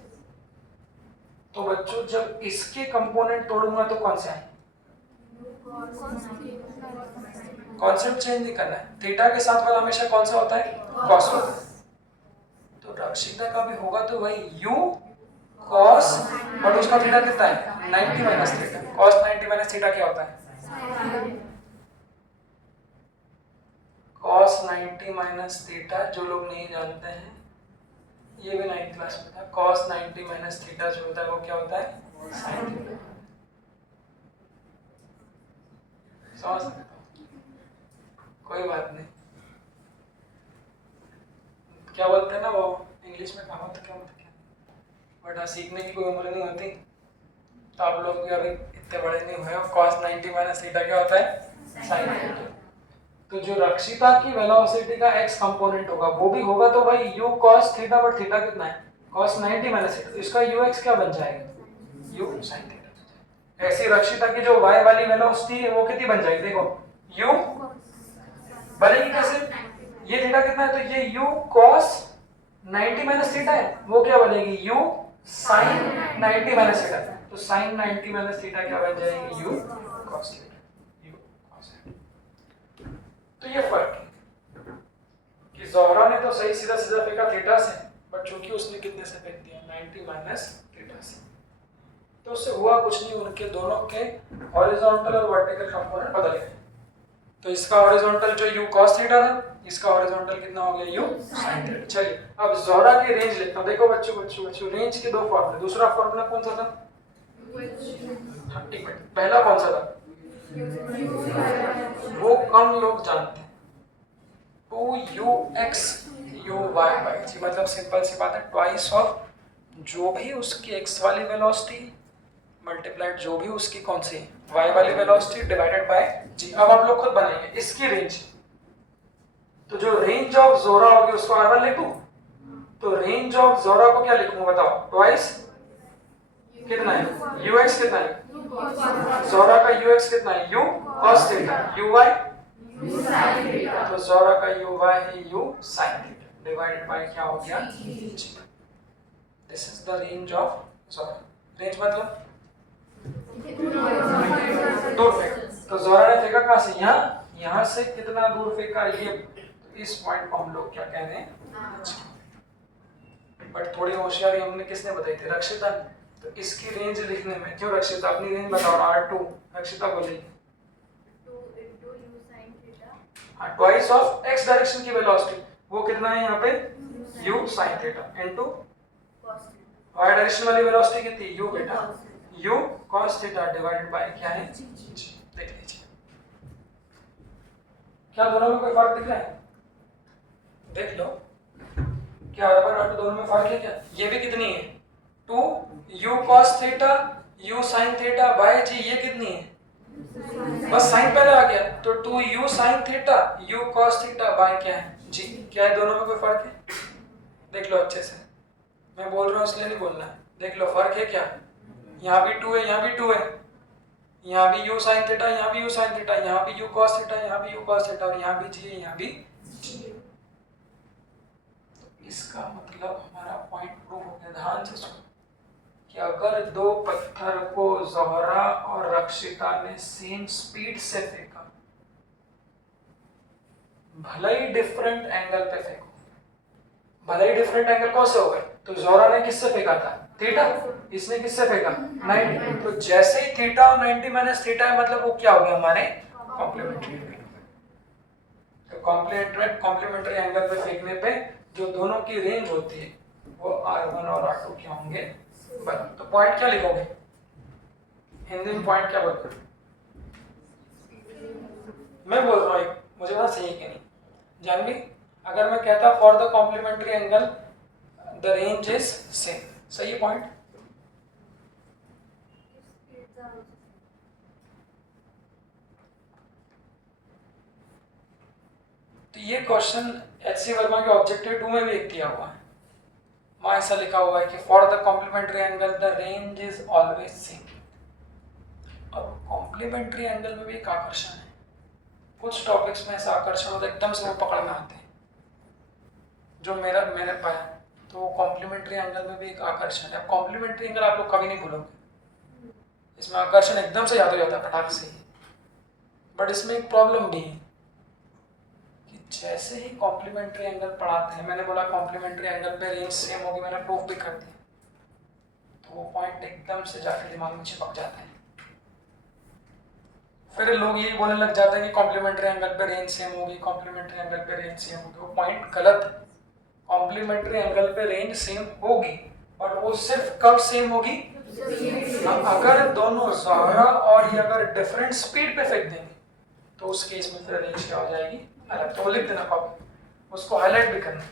तो बच्चों जब इसके कंपोनेंट तोड़ूंगा तो कौन से आए, कॉन्सेप्ट चेंज नहीं करना है, थीटा के साथ वाला हमेशा कौन सा होता है, कॉस होता है। तो रक्षिता का भी होगा तो वही u cos, बट उसका थीटा कितना है 90 minus theta, cos 90 minus theta क्या होता है, cos 90 माइनस थीटा, जो लोग नहीं जानते हैं ये भी 9th क्लास में था, cos 90 माइनस थीटा जो होता है वो क्या होता है sin थीटा। समझ सकते हो, कोई बात नहीं, क्या बोलते हैं ना वो इंग्लिश में कहावत, क्या बोलते हैं, बट हाँ सीखने की कोई उम्र नहीं होती, तो आप लोग भी अभी इतने बड़े नहीं हुए हो। cos 90 माइनस थीटा क्या होता है sin थीटा। तो जो रक्षिता की वेलोसिटी का x कंपोनेंट होगा वो भी होगा तो भाई u cos theta, but theta कितना है cos 90 माइनस थीटा, इसका ux क्या बन जाएगा u sin थीटा। ऐसी रक्षिता की जो y वाली वेलोसिटी है वो कितनी बन जाएगी, देखो u बनेगी कैसे, ये थीटा कितना है तो ये u cos 90 माइनस थीटा है, वो क्या बनेगी u sin 90 माइनस थीटा, तो sin 90 माइनस थीटा क्या बन जाएगी u cos theta, u cos theta. तो ये फर्क है कि ज़ोहरा ने तो सही सीधा सीधा फेंका थीटा से, बट चूंकि उसने कितने से फेंक दिया 90 माइनस थीटा से, तो उससे हुआ कुछ नहीं, उनके दोनों के हॉरिजॉन्टल और वर्टिकल कंपोनेंट बदल गए। तो इसका हॉरिजॉन्टल जो u cos थीटा था, इसका हॉरिजॉन्टल कितना हो गया u sin थीटा। चलिए अब ज़ोहरा की रेंज लिखता हूं, देखो बच्चों रेंज के दो फॉर्मूले, दूसरा फॉर्मूला कौन सा था, हाँ एक मिनट, पहला कौन सा था, वो कम लोग जानते हैं, 2ux uy/g, मतलब सिंपल सी बात है, ट्वाइस ऑफ जो भी उसकी x वाली वेलोसिटी मल्टीप्लाइड जो भी उसकी कौन सी y वाली वेलोसिटी डिवाइडेड बाय g। अब आप लोग खुद बनाएंगे इसकी रेंज, तो जो रेंज ऑफ ज़ोहरा होगी उसको r1 लिख दूं, तो रेंज ऑफ ज़ोहरा को क्या लिखूंगा बताओ, ट्वाइस कितना है ux कितना है, ज़ोहरा का ux कितना है u cos थीटा, uy तो ज़ोहरा का uy है u sin theta divided by क्या हो गया g। This is the range of Zohra. Range मतलब दूर फेंका, तो ज़ोहरा ने फेंका कहां से, यहाँ से कितना दूर फेंका, ये इस पॉइंट को हम लोग क्या कह रहे हैं, बट थोड़ी होशियारी हमने किसने बताई थी, रक्षिता ने। तो इसकी रेंज लिखने में, क्यों रक्षिता अपनी रेंज बताओ, r2 रक्षिता बोलेगी 2 into u sin theta, हाँ ट्वाइस ऑफ x डायरेक्शन की वेलोसिटी, वो कितना है यहाँ पे u sin theta into cos theta, y direction वाली वेलोसिटी कितनी u बेटा you cos theta divided by क्या है जी। देख लीजिए क्या दोनों में कोई फर्क दिख रहा है? देख लो क्या R1 R2 दोनों में फर्क है क्या? ये भी कितनी है 2 u cos theta u sine theta by G, ये कितनी है बस साइन पहले आ गया तो 2 you sine theta you cos theta by क्या है जी। क्या है दोनों में कोई फर्क है? देख लो अच्छे से, मैं बोल रहा हूँ इसलिए नहीं बोलना है। देख लो फर्क है क्या? यहाँ भी 2 है, यहाँ भी 2 है, यहाँ भी यू साइन थीटा, यहाँ भी यू साइन थीटा, यहाँ भी यू कॉस थीटा, यहाँ भी यू कॉस थीटा, और यहाँ भी जी है, यहाँ भी जी। तो इसका मतलब हमारा पॉइंट प्रूव हो गया। ध्यान से सुनो कि अगर दो पत्थर को ज़ोहरा और रक्षिता ने सेम स्पीड से फेंका, भले ही डिफरेंट एंगल पे फेंको, भले ही डिफरेंट एंगल कौन से हो गए, तो ज़ोहरा ने किससे फेंका था थीटा, इसने किससे फेंका 90, तो जैसे ही थीटा और 90 माइनस थीटा है मतलब वो क्या हो गया हमारे कॉम्प्लीमेंट्री। तो कॉम्प्लीमेंट्री एंगल पे फेंकने पे जो दोनों की रेंज होती है वो R1 और R2 क्या होंगे बराबर। तो पॉइंट क्या लिखोगे हिंदी में, पॉइंट क्या बोलते हैं? मैं बोल रहा हूँ मुझे पता सही है कि नहीं जानवी, अगर मैं कहता for the complementary angle the range is same, सही है पॉइंट? तो ये क्वेश्चन एच.सी. वर्मा के ऑब्जेक्टिव 2 में भी एक दिया हुआ है, वहाँ ऐसा लिखा हुआ है कि for the complementary angle the range is always same. और कॉम्प्लीमेंट्री एंगल में भी एक आकर्षण है, कुछ टॉपिक्स में ऐसा आकर्षण होता है एकदम से वो पकड़ में आते हैं, जो मैंने पाया। तो कॉम्प्लीमेंट्री एंगल में भी एक आकर्षण है। अब कॉम्प्लीमेंट्री एंगल आप लोग कभी नहीं भूलोगे, इसमें आकर्षण एकदम से याद हो जाता है फटाक से ही। बट इसमें एक प्रॉब्लम भी है कि जैसे ही कॉम्प्लीमेंट्री एंगल पढ़ाते हैं, मैंने बोला कॉम्प्लीमेंट्री एंगल पे रेंज सेम होगी, मैंने प्रूफ भी कर दिया, तो वो पॉइंट एकदम से जाके दिमाग में चिपक जाता है। फिर लोग ये बोलने लग जाते हैं कि कॉम्प्लीमेंट्री एंगल पे रेंज सेम होगी, कॉम्प्लीमेंट्री एंगल पे रेंज सेम होगी। वो पॉइंट गलत है। कॉम्प्लीमेंट्री एंगल पे रेंज सेम होगी, बट वो सिर्फ कब सेम होगी? अगर दोनों ज़ोहरा और ये अगर डिफरेंट स्पीड पे फेंक देंगे तो उस केस में फिर रेंज क्या हो जाएगी अलग। तो वो लिख देना कॉपी, उसको हाईलाइट भी करना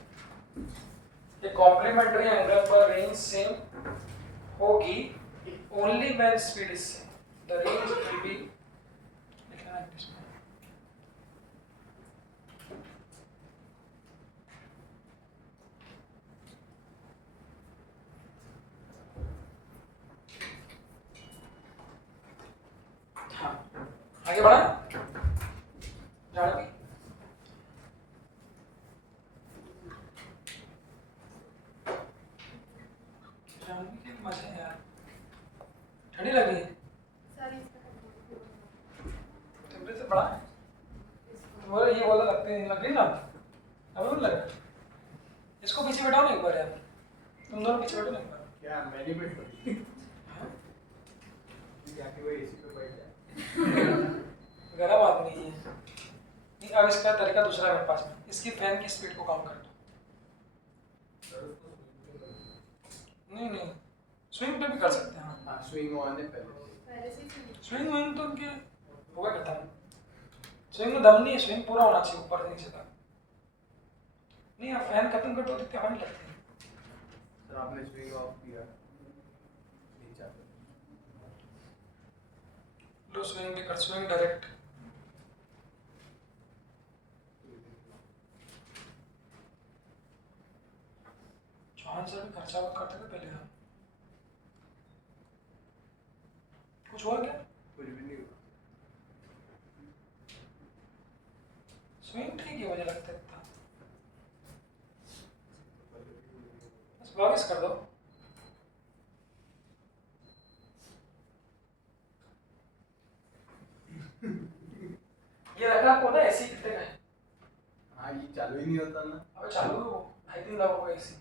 कि कॉम्प्लीमेंट्री एंगल पर रेंज सेम होगी only when speed is same, the range will be लिखना है इसमें। हाँ आगे बढ़ा जानवी, जानवी के मजे हैं यार। ठंडी लग रही है? टेम्परेचर बढ़ा है? तुम्हारे ये वाला लगते नहीं लग रही ना? अब नहीं लग रहा? इसको पीछे बैठाओ ना एक बार यार, तुम दोनों पीछे बैठो ना एक बार। क्या मैंने बैठ जाके वो एसी पे बैठ जाए। गर्म आदमी है नहीं। अब इसका तरीका दूसरा है मेरे पास में, इसकी फैन की स्पीड को कम कर दो। नहीं स्विंग पे भी कर सकते हैं। हाँ स्विंग ऑन है पहले। स्विंग विंग तो उनके होगा खत्म। स्विंग में दम नहीं है, स्विंग पूरा होना चाहिए ऊपर से नीचे तक। नहीं आप फैन खत्म कर दो तो हवा नहीं लगती। सर आपने स्विंग ऑफ किया नीचे लो स्विंग भी कर, स्विंग डायरेक्ट। चौहान सर भी खर्चा करते थे पहले। हम कुछ हुआ क्या? कुछ भी नहीं हुआ। स्विंग ठीक है मुझे लगता है इतना। बस वापस कर दो। ये लग रहा आपको ना एसी कितने का है? हाँ ये चालू ही नहीं होता ना। अब चालू है वो 2.5 लाख होगा एसी।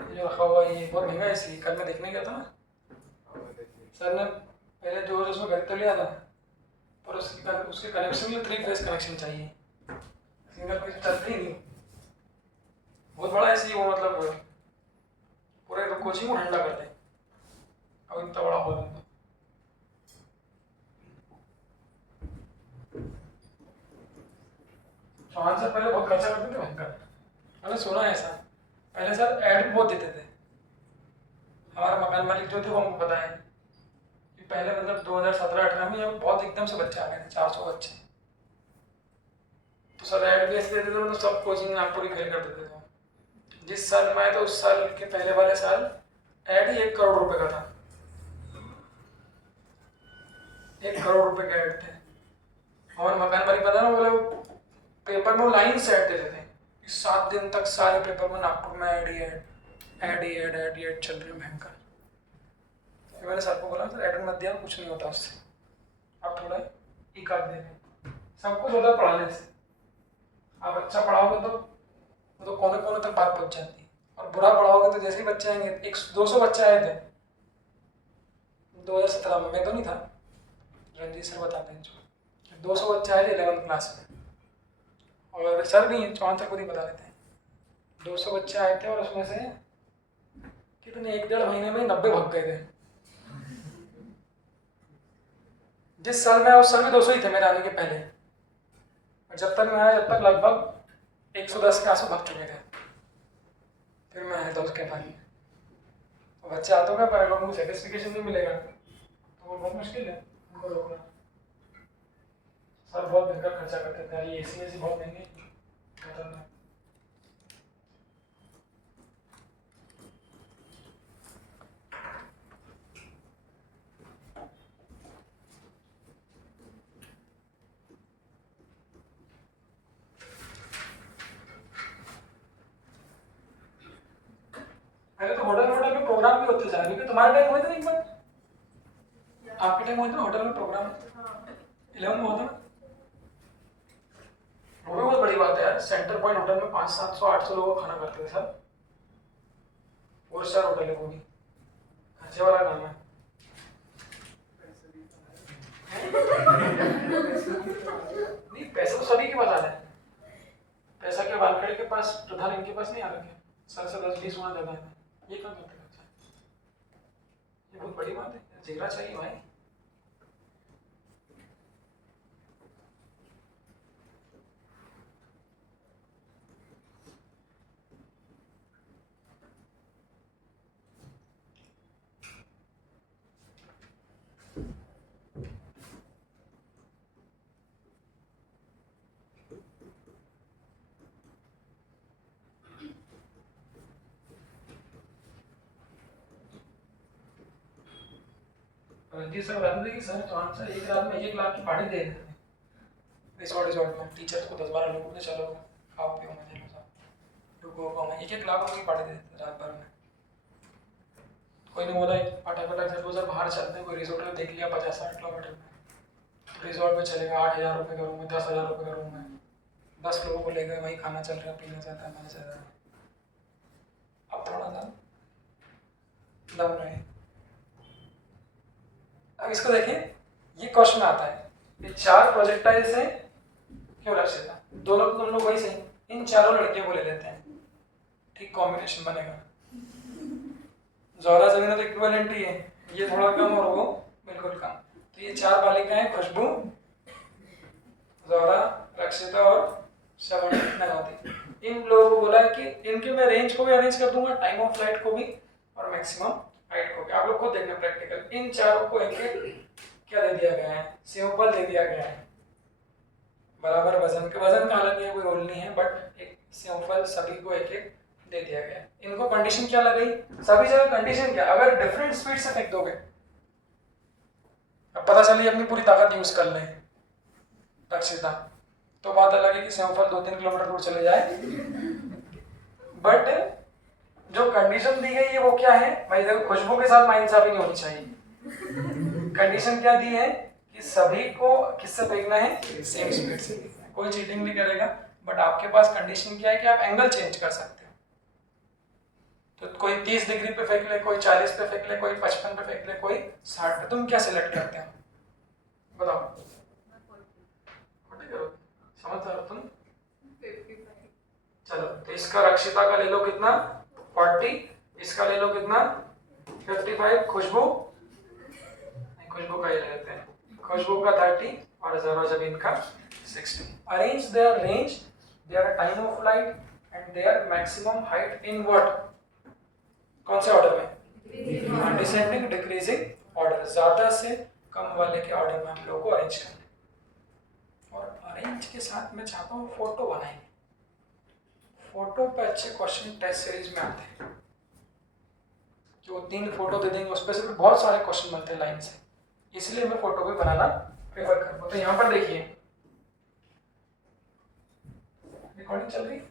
ये जो रखा हुआ है ये बहुत महंगा एसी। कल मैं देखने गया था ना, सर ने पहले जो उसमें घर तो लिया था, पर उसके कनेक्शन में 3 फेज कनेक्शन चाहिए, सिंगल फेज चलती ही नहीं। बहुत बड़ा एसी वो, मतलब पूरे कोचिंग को ठंडा कर दे। चौहान सर पहले बहुत खर्चा करते थे भयंकर, मैंने सुना है ऐसा। पहले सर ऐड बहुत देते थे। हमारा मकान मालिक जो थे वो हमको पता है कि पहले मतलब 2017-18 में जब बहुत एकदम से बच्चे आ गए थे, 400 बच्चे, तो सर ऐड भी ऐसे देते थे, मतलब सब कोचिंग नागपुर ही फेल कर देते थे। जिस साल में आए तो उस साल के पहले वाले साल ऐड ही 1 करोड़ रुपए का था। 1 करोड़ रुपए के ऐड थे। हमारे मकान मालिक पता ना, बोले पेपर में लाइन से ऐड देते थे, 7 दिन तक सारे पेपर में नागपुर में ऐड ही ऐड, ऐड ही ऐड, ऐड ही ऐड चल रही है भयंकर। तो मैंने सर को बोला सर ऐड मत दिया, कुछ नहीं होता उससे, आप थोड़ा एक आध दे, सब कुछ होता है पढ़ाने से। आप अच्छा पढ़ाओगे तो कोने कोने तक बात पहुंच जाती है, और बुरा पढ़ाओगे तो जैसे ही बच्चे आएंगे, 200 बच्चे आए थे 2017 में, मैं तो नहीं था, रंजीत सर बताते हैं, जो 200 बच्चे आए थे 11th क्लास में, और सर भी चौहान सर खुद ही बता देते हैं, 200 बच्चे आए थे और उसमें से कितने 1-1.5 महीने में 90 भाग गए थे। जिस साल में आया उस साल में 200 ही थे मेरे आने के पहले, और जब तक मैं आया जब तक लगभग 110 के आसपास भाग चुके थे। फिर मैं आया था उसके बाद, तो बच्चे आते हैं पर अगर उनको सेटिस्फिकेशन नहीं मिलेगा तो वो बहुत मुश्किल है उनको रोकना। सर बहुत महंगा खर्चा करते थे, ये एसी बहुत महंगी खतरनाक। पहले तो होटल में प्रोग्राम भी होते जा रहे, क्योंकि तुम्हारे टाइम हुए थे ना एक बार, आपके टाइम हुए थे ना होटल में प्रोग्राम, 11 में होता ना, वो भी बहुत बड़ी बात है यार। सेंटर पॉइंट होटल में 500-700-800 लोगों का खाना करते थे सर, 4 स्टार होटल है वो भी, खर्चे वाला काम है। नहीं पैसा तो सभी के पास आ रहा है, पैसा के वानखेड़े के पास, प्रधान इनके पास नहीं आ रखे, सर से 10-20 गुना ज्यादा है। ये काम करते हैं, ये बहुत बड़ी बात है, जिगरा चाहिए भाई। जी सर बता दें कि सर चौहान सर एक रात में 1 लाख की पार्टी दे देते थे रिसोर्ट में, टीचर्स को 10-12 लोगों को, चलो खाओ पियो मजे लो सब, रुको में 1-1 लाख रुपए की पार्टी दे देते रात भर में। कोई ने बोला फटाफट से तो सर बाहर चलते हैं, कोई रिसोर्ट में देख लिया 50-60 किलोमीटर में, तो रिसोर्ट में चलेगा 8,000 रुपये का रूम है, 10,000 रुपये का रूम है, 10 लोगों को ले गए, वहीं खाना चल रहा है, पीना चल रहा है, मजा चल रहा है। अब थोड़ा सा दम रहे। अब इसको देखिए, ये क्वेश्चन आता है, ये 4 प्रोजेक्टाइल्स हैं, क्यों लक्ष्य था, दोनों तुम लोग वही सही, इन चारों लड़कियों को ले लेते हैं, ठीक कॉम्बिनेशन बनेगा। जोहरा जमीन तो इक्विवेलेंट ही है, ये थोड़ा कम और वो बिल्कुल कम, तो ये 4 बालिकाएं, खुशबू, जोहरा, रक्षिता और श्रवण नगौती, इन लोगों को बोला कि इनके मैं रेंज को भी अरेंज कर दूंगा, टाइम ऑफ फ्लाइट को भी और मैक्सिमम हाइट को भी। आप लोग खुद देखना प्रैक्टिकल, इन चारों को एक क्या दे दिया गया है, सेवफल दे दिया गया है, बराबर वजन का हालांकि कोई रोल नहीं है, बट एक सेवफल सभी को एक दे दिया गया है। इनको कंडीशन क्या लगाई, सभी जगह कंडीशन क्या, अगर डिफरेंट स्पीड से फेंक दोगे, अब पता चली अपनी पूरी ताकत यूज कर ले रक्षिता, तो बात अलग है कि सेवफल 2-3 किलोमीटर दूर चले जाए, बट जो कंडीशन दी गई है वो क्या है भाई, देखो खुशबू के साथ नाइंसाफी नहीं होनी चाहिए। कंडीशन क्या दी है कि सभी को किससे फेंकना है, सेम स्पीड से, कोई चीटिंग नहीं करेगा, बट आपके पास कंडीशन क्या है कि आप एंगल चेंज कर सकते हो, तो कोई 30 डिग्री पे फेंक ले, कोई 40 पे फेंक ले, कोई 55 पे फेंक ले, कोई 60 पे, तुम क्या सिलेक्ट करते हो बताओ, समझ रहे हो तुम? चलो तो इसका रक्षिता का ले लो कितना 40, इसका ले लो कितना 55, खुशबू का ये लेते हैं, खुशबू का 30 और जरा जबीन का 60। Arrange their range their time of flight and their maximum height in what, कौन से ऑर्डर में, डिसेंडिंग डिक्रीजिंग ऑर्डर, ज्यादा से कम वाले के ऑर्डर में हम लोगों को अरेंज करना है। और अरेंज के साथ मैं चाहता हूँ फोटो बनाएंगे, फोटो पे अच्छे क्वेश्चन टेस्ट सीरीज में आते हैं, जो 3 फोटो दे देंगे उस पर से भी बहुत सारे क्वेश्चन बनते हैं लाइन से, इसलिए मैं फोटो भी बनाना प्रेफर करूँगा। तो यहाँ पर देखिए रिकॉर्डिंग चल रही है,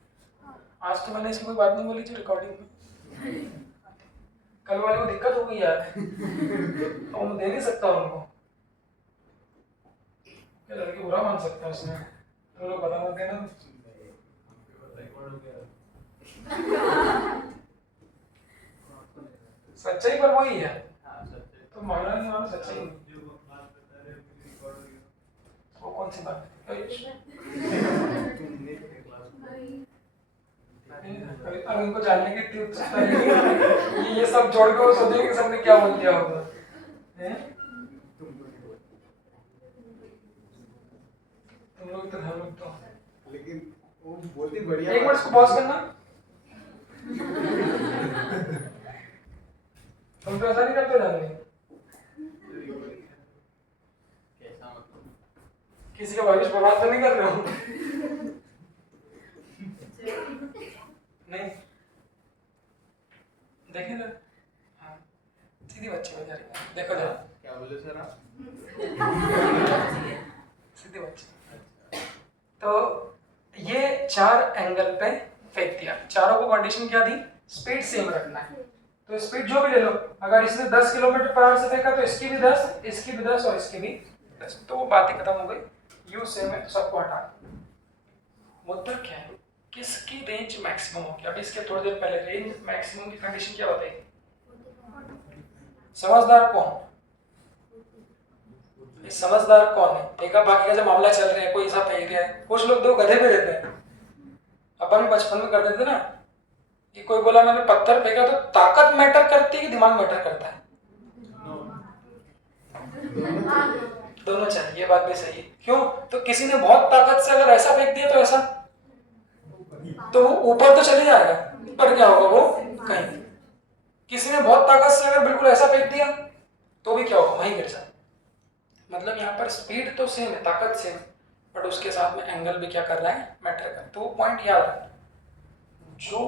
आज तो मैंने इसमें कोई बात नहीं बोली थी रिकॉर्डिंग में, कल वाले को दिक्कत हो गई यार तो मैं दे नहीं सकता उनको, क्या लड़की बुरा मान सकता है उसमें, तो लोग बता मत देना। सच्चाई पर वही है, तो माना नहीं माना सच्चाई नहीं। वो कौन सी बात है, अब इनको जानने की इतनी उत्सुकता नहीं है, ये सब जोड़ के वो सोचेंगे कि सबने क्या बोल दिया होगा, तुम लोग तो हम लोग तो, लेकिन वो बहुत ही बढ़िया। एक मिनट इसको पॉज करना, तुम तो ऐसा नहीं करते रहते, किसी का भविष्य बर्बाद तो नहीं कर रहे हो नहीं, देखे ना, हाँ सीधी बच्ची बेचारी, देखो जरा क्या बोले सर आप? सीधी बच्ची। तो ये 4 एंगल पे फेंक दिया, चारों को कंडीशन क्या दी, स्पीड सेम रखना है, तो स्पीड जो भी ले लो, अगर इसने 10 किलोमीटर पर आवर से फेंका तो इसकी भी 10, इसकी भी 10 और इसकी भी 10, तो वो बात ही खत्म हो गई, यू सेम है तो सबको हटा। मुद्दा क्या है, किसकी रेंज मैक्सिमम होगी, अभी इसके थोड़ी देर पहले रेंज मैक्सिमम की कंडीशन क्या बताई, समझदार कौन, समझदार कौन है, देखा बाकी का जब मामला चल रहा है कोई ऐसा फेंक दिया है, कुछ लोग दो गधे भी रहते हैं, अपन बचपन में कर देते ना, कि कोई बोला मैंने पत्थर फेंका, तो ताकत मैटर करती है कि दिमाग मैटर करता है, दोनों चाहिए, ये बात भी सही है, क्यों, तो किसी ने बहुत ताकत से अगर ऐसा फेंक दिया तो ऐसा, तो वो ऊपर तो चले जाएगा, ऊपर क्या होगा वो कहीं, किसी ने बहुत ताकत से अगर बिल्कुल ऐसा फेंक दिया तो भी क्या होगा, वहीं गिर जाए। मतलब यहाँ पर स्पीड तो सेम है, ताकत सेम, बट उसके साथ में एंगल भी क्या कर रहा है, मैटर कर, तो वो पॉइंट याद रखना, जो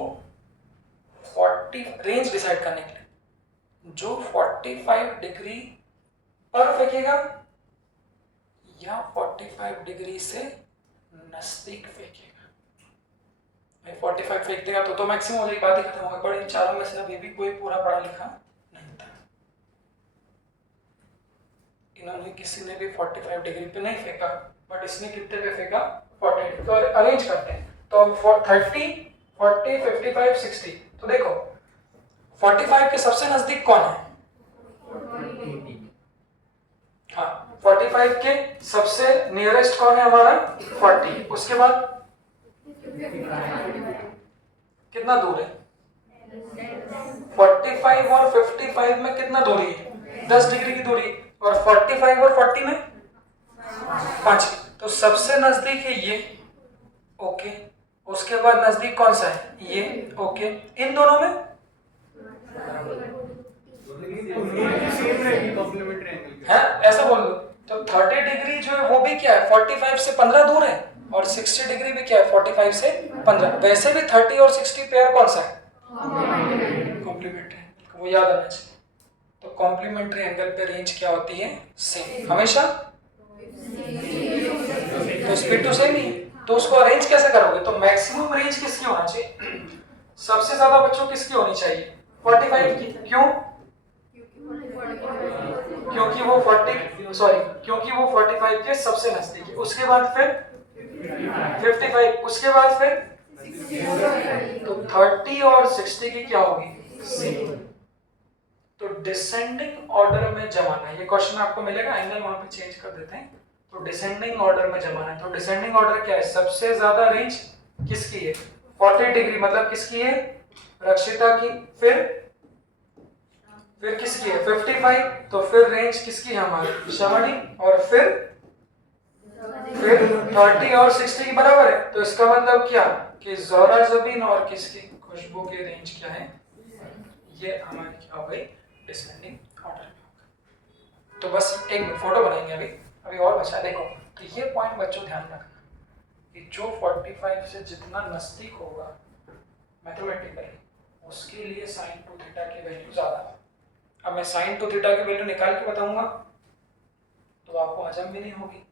40 रेंज डिसाइड करने के लिए, जो 45 डिग्री पर फेंकेगा या 45 डिग्री से नजदीक फेंकेगा, 45 फेंक देगा तो मैक्सिमम हो जाएगी, बात ही खत्म हो गई, पर इन चारों में से अभी भी कोई पूरा पढ़ा लिखा नहीं था, इन्होंने किसी ने भी 45 डिग्री पे नहीं फेंका, बट इसने कितने पे फेंका, 40 डिग्री, तो अरेंज करते हैं, तो अब 30, 40, 55, 60, तो देखो 45 के सबसे नजदीक कौन है, हाँ 45 के सबसे नियरेस्ट कौन है हमारा, 40, उसके बाद कितना दूर है, 45 और 55 में कितना दूरी है, 10 डिग्री की दूरी, और 45 और 40 में 5 की, तो सबसे नजदीक है ये, ओके, उसके बाद नजदीक कौन सा है, ये, ओके, इन दोनों में है, ऐसा बोल दो, तो 30 डिग्री जो है वो भी क्या है, 45 से 15 दूर है, और 60 डिग्री भी क्या है, 45 से 15, वैसे भी 30 और 60 पेयर कौन सा है, कॉम्प्लीमेंट्री, वो याद आना चाहिए, तो कॉम्प्लीमेंट्री एंगल पे रेंज क्या होती है, सेम हमेशा, तो स्पीड तो सेम ही है, तो उसको अरेंज कैसे करोगे, तो मैक्सिमम रेंज किसकी होना चाहिए, सबसे ज्यादा बच्चों किसकी होनी चाहिए, 45 की, क्यों, क्योंकि वो 45 के सबसे नजदीक है, उसके बाद फिर 55, उसके बाद फिर, तो 30 और 60 की क्या होगी, सेम, तो डिसेंडिंग ऑर्डर में जमाना है, ये क्वेश्चन आपको मिलेगा, एंगल वहां पे चेंज कर देते हैं, तो डिसेंडिंग ऑर्डर में जमाना है, तो डिसेंडिंग ऑर्डर क्या है, सबसे ज्यादा रेंज किसकी है, 40 डिग्री, मतलब किसकी है, रक्षिता की, फिर किसकी है 55, तो फिर रेंज किसकी है हमारी, शमनी, और फिर फिर 30 और 60 के बराबर है, तो इसका मतलब क्या कि ज़ोहरा ज़बीन और किसकी खुशबू की रेंज क्या है, ये हमारी क्या हो गई, डिसेंडिंग ऑर्डर में होगा। तो बस एक फोटो बनाएंगे अभी और बचा है। देखो तो ये पॉइंट बच्चों ध्यान रखना कि जो 45 से जितना नजदीक होगा मैथमेटिकली उसके लिए साइन टू थीटा की वैल्यू ज़्यादा है। अब मैं साइन टू थीटा की वैल्यू निकाल के बताऊंगा तो आपको हजम भी नहीं होगी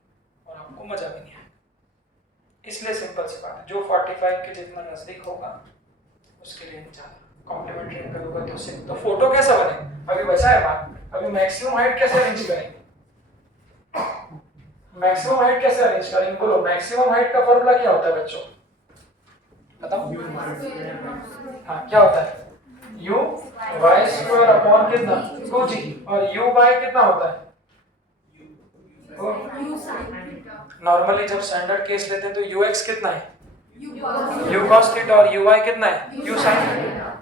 और आपको मजा भी नहीं आएगा। इसलिए सिंपल सी बात है, जो 45 के जितना नजदीक होगा उसके लिए ज़्यादा कॉम्प्लीमेंट्री एंगल होगा। तो फोटो कैसा बने, अभी बचा है बात। अभी मैक्सिमम हाइट कैसे अरेंज करेंगे, मैक्सिमम हाइट कैसे अरेंज करेंगे, बोलो मैक्सिमम हाइट का फॉर्मूला क्या होता है बच्चों, बताओ। हाँ क्या होता है, u y स्क्वायर अपॉन कितना 2g, और u y कितना होता है, नॉर्मली जब स्टैंडर्ड केस लेते हैं तो ux कितना है, u cos थीटा, और uy कितना है, u sin।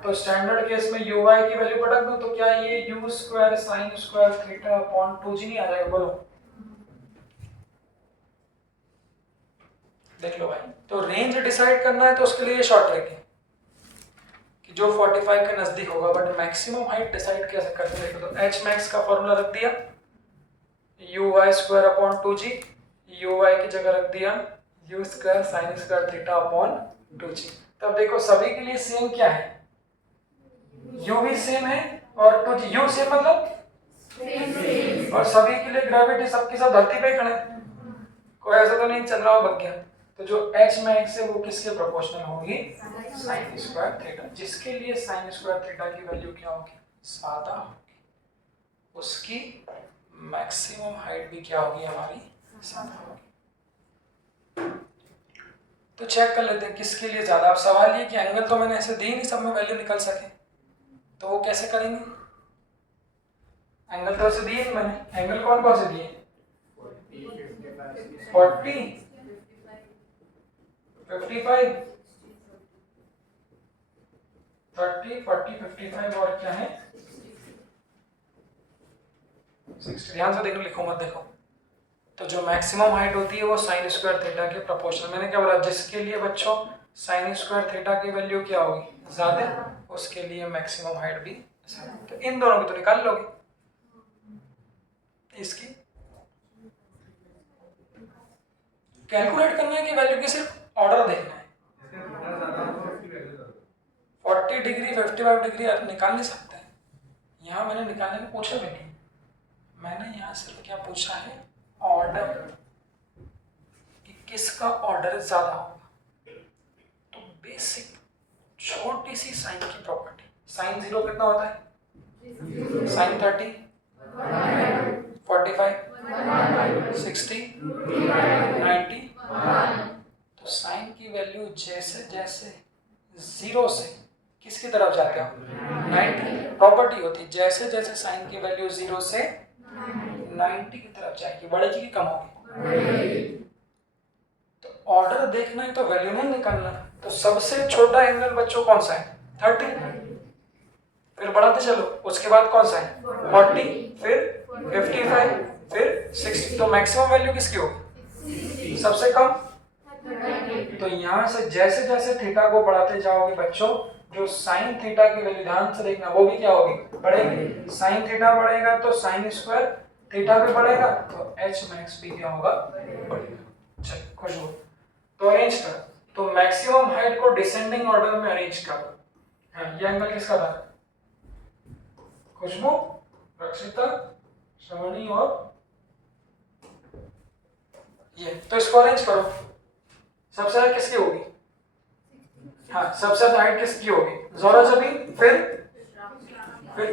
तो स्टैंडर्ड केस में uy की वैल्यू पटक दो तो क्या ये u square sin square theta upon 2g नहीं आ जाएगा, बोलो। देख लो भाई, तो रेंज डिसाइड करना है तो उसके लिए शॉर्ट ट्रिक है कि जो 45 के नजदीक होगा, बट मैक्सिमम हाइट डिसाइड कैसे करते हैं। तो h max का फॉर्मूला रख दिया uy square upon 2g, uy की जगह रख दिया u square sin square theta upon 2g। तब देखो सभी के लिए सेम क्या है, u भी सेम है और 2g, u सेम मतलब और सभी के लिए ग्रेविटी सबके सब धरती पे खड़े हैं, कोई ऐसा तो नहीं चल रहा हो भग गया। तो जो h max है वो किसके प्रोपोर्शनल होगी, sin स्क्वायर थीटा, जिसके लिए sin स्क्वायर थीटा की वैल्यू क्या होगी, ज्यादा होगी, उसकी मैक्सिमम हाइट भी क्या होगी, हमारी ज्यादा होगी। तो चेक कर लेते हैं किसके लिए ज्यादा। अब सवाल ये कि एंगल तो मैंने ऐसे दी नहीं सब में वैल्यू निकल सके, तो वो कैसे करेंगे, एंगल तो ऐसे दिए नहीं मैंने, एंगल कौन कौन से दिए, 40 55 30 40 55 और क्या है 60। ध्यान से देखो, लिखो मत देखो। तो जो मैक्सिमम हाइट होती है वो साइन स्क्वायर थीटा के प्रोपोर्शनल, मैंने क्या बोला, जिसके लिए बच्चों साइन स्क्वायर थीटा की वैल्यू क्या होगी, ज्यादा, उसके लिए मैक्सिमम हाइट भी ज्यादा। तो इन दोनों की तो निकाल लोगे, इसकी कैलकुलेट करना है कि वैल्यू की सिर्फ ऑर्डर देखना है। 40 डिग्री 55 डिग्री निकाल नहीं सकते हैं, यहाँ मैंने निकालने को पूछा भी नहीं, मैंने यहाँ सिर्फ क्या पूछा है, ऑर्डर, कि किसका ऑर्डर ज्यादा होगा। तो बेसिक छोटी सी साइन की प्रॉपर्टी, साइन 0 कितना होता है, साइन 30 45 60 90। तो साइन की वैल्यू जैसे जैसे 0 से किसकी तरफ जाते हो, 90, प्रॉपर्टी होती है जैसे जैसे साइन की वैल्यू 0 से 90 की तरफ जाएगी, बढ़ेगी कि कम होगी। तो ऑर्डर देखना है तो वैल्यू नहीं निकालना। तो सबसे छोटा एंगल बच्चों कौन सा है, 30, फिर बढ़ाते चलो, उसके बाद कौन सा है 40, फिर 55, फिर 60। तो मैक्सिमम वैल्यू किसकी होगी, सबसे कम। तो यहाँ से जैसे जैसे थीटा को बढ़ाते जाओगे बच्चों, जो साइन थीटा की वैल्यू ध्यान से देखना वो भी क्या होगी, बढ़ेगी। साइन थीटा बढ़ेगा तो साइन स्क्वायर थीटा भी बढ़ेगा, तो h max भी क्या होगा, बढ़ेगा। चल खुश हो, तो अरेंज कर, तो मैक्सिमम हाइट को डिसेंडिंग ऑर्डर में अरेंज करो। हाँ ये एंगल किसका था, खुशबू, रक्षिता, श्रवणी और ये। तो इसको अरेंज करो, सबसे ज्यादा किसकी होगी, हाँ सबसे ज्यादा हाइट किसकी होगी, ज़ोहरा ज़बीन, फिर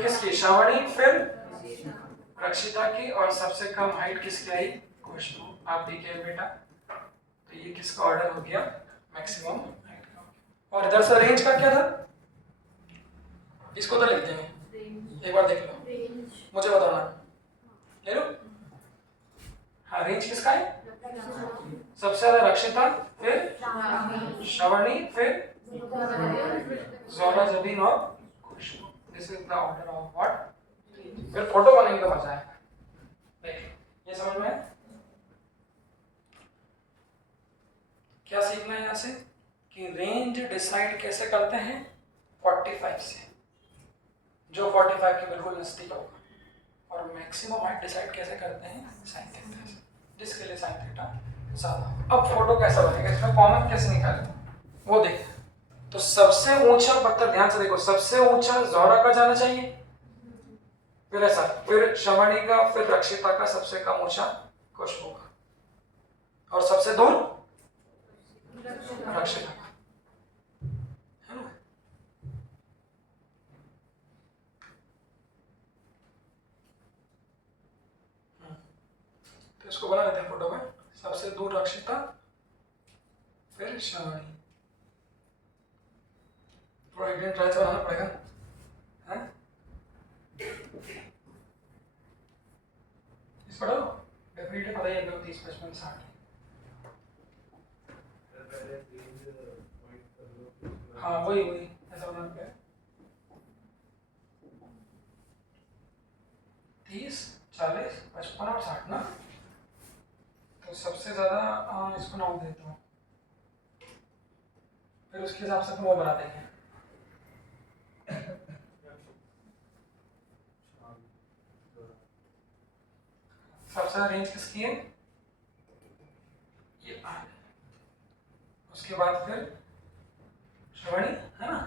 किसकी, श्रावणी, फिर रक्षिता की, और सबसे कम हाइट किसकी आई, खुशबू। आप भी कहे बेटा, तो ये किसका ऑर्डर हो गया, मैक्सिमम हाइट का। और इधर से रेंज का क्या था, इसको तो लिख देंगे, एक बार देख लो, मुझे बताना, ले लो। हाँ रेंज किसका है, सबसे ज्यादा रक्षिता, फिर श्रवणी, फिर ज़ोहरा ज़बीन और Khushboo. This is the order of what, फिर फोटो बनेगी तो मजा आएगा। देख ये समझ में, क्या सीखना है यहाँ से कि रेंज डिसाइड कैसे करते हैं 45 से, जो 45 के बिल्कुल नजदीक होगा, और मैक्सिमम हाइट डिसाइड कैसे करते हैं साइन थीटा से, जिसके लिए साइन थीटा ज़्यादा। अब फोटो कैसा बनेगा, इसमें कॉमन कैसे निकालें वो देखते हैं। तो सबसे ऊंचा पत्थर, ध्यान से देखो, सबसे ऊंचा ज़ोहरा का जाना चाहिए, फिर ऐसा, फिर शमणी का, फिर रक्षिता का, सबसे कम ऊंचा खुशबू का, और सबसे दूर रक्षिता का, है ना। तो इसको बना लेते हैं फोटो में, सबसे दूर रक्षिता, फिर शमणी। थोड़ा एक दिन ट्राई से बनाना पड़ेगा, है। इस पढ़ो, डेफिनेटली पता ही है, 30 55 60। पहले रेंज पॉइंट कर लो। हाँ वही वही ऐसा बनाना पड़ेगा। 30 40 55 और 60 ना। तो सबसे ज़्यादा इसको नाम देता हूँ, फिर उसके हिसाब से अपन वो बना देंगे। सबसे ज़्यादा रेंज किसकी है, ये आर। उसके बाद फिर श्रवणी, है ना,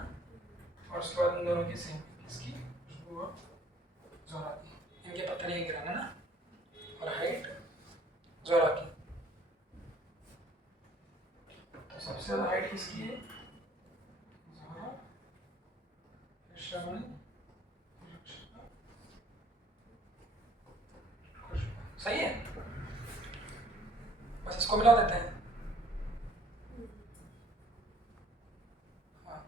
और उसके बाद इन दोनों की सेम, किसकी, खुशबू और ज़ोहरा की। इनके पत्थर ये गिराना ना, और हाइट ज़ोहरा की। तो सबसे ज़्यादा हाइट किसकी है, ज़ोहरा, फिर श्रवणी, रक्षिता, खुशबू। सही है, बस इसको मिला देते हैं। हाँ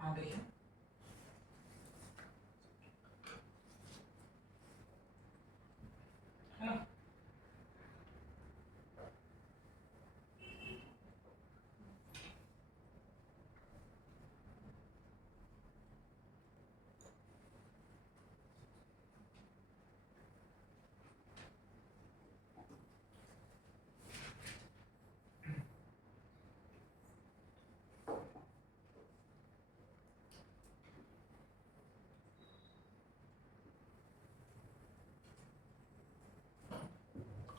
हाँ देखिए, है ना।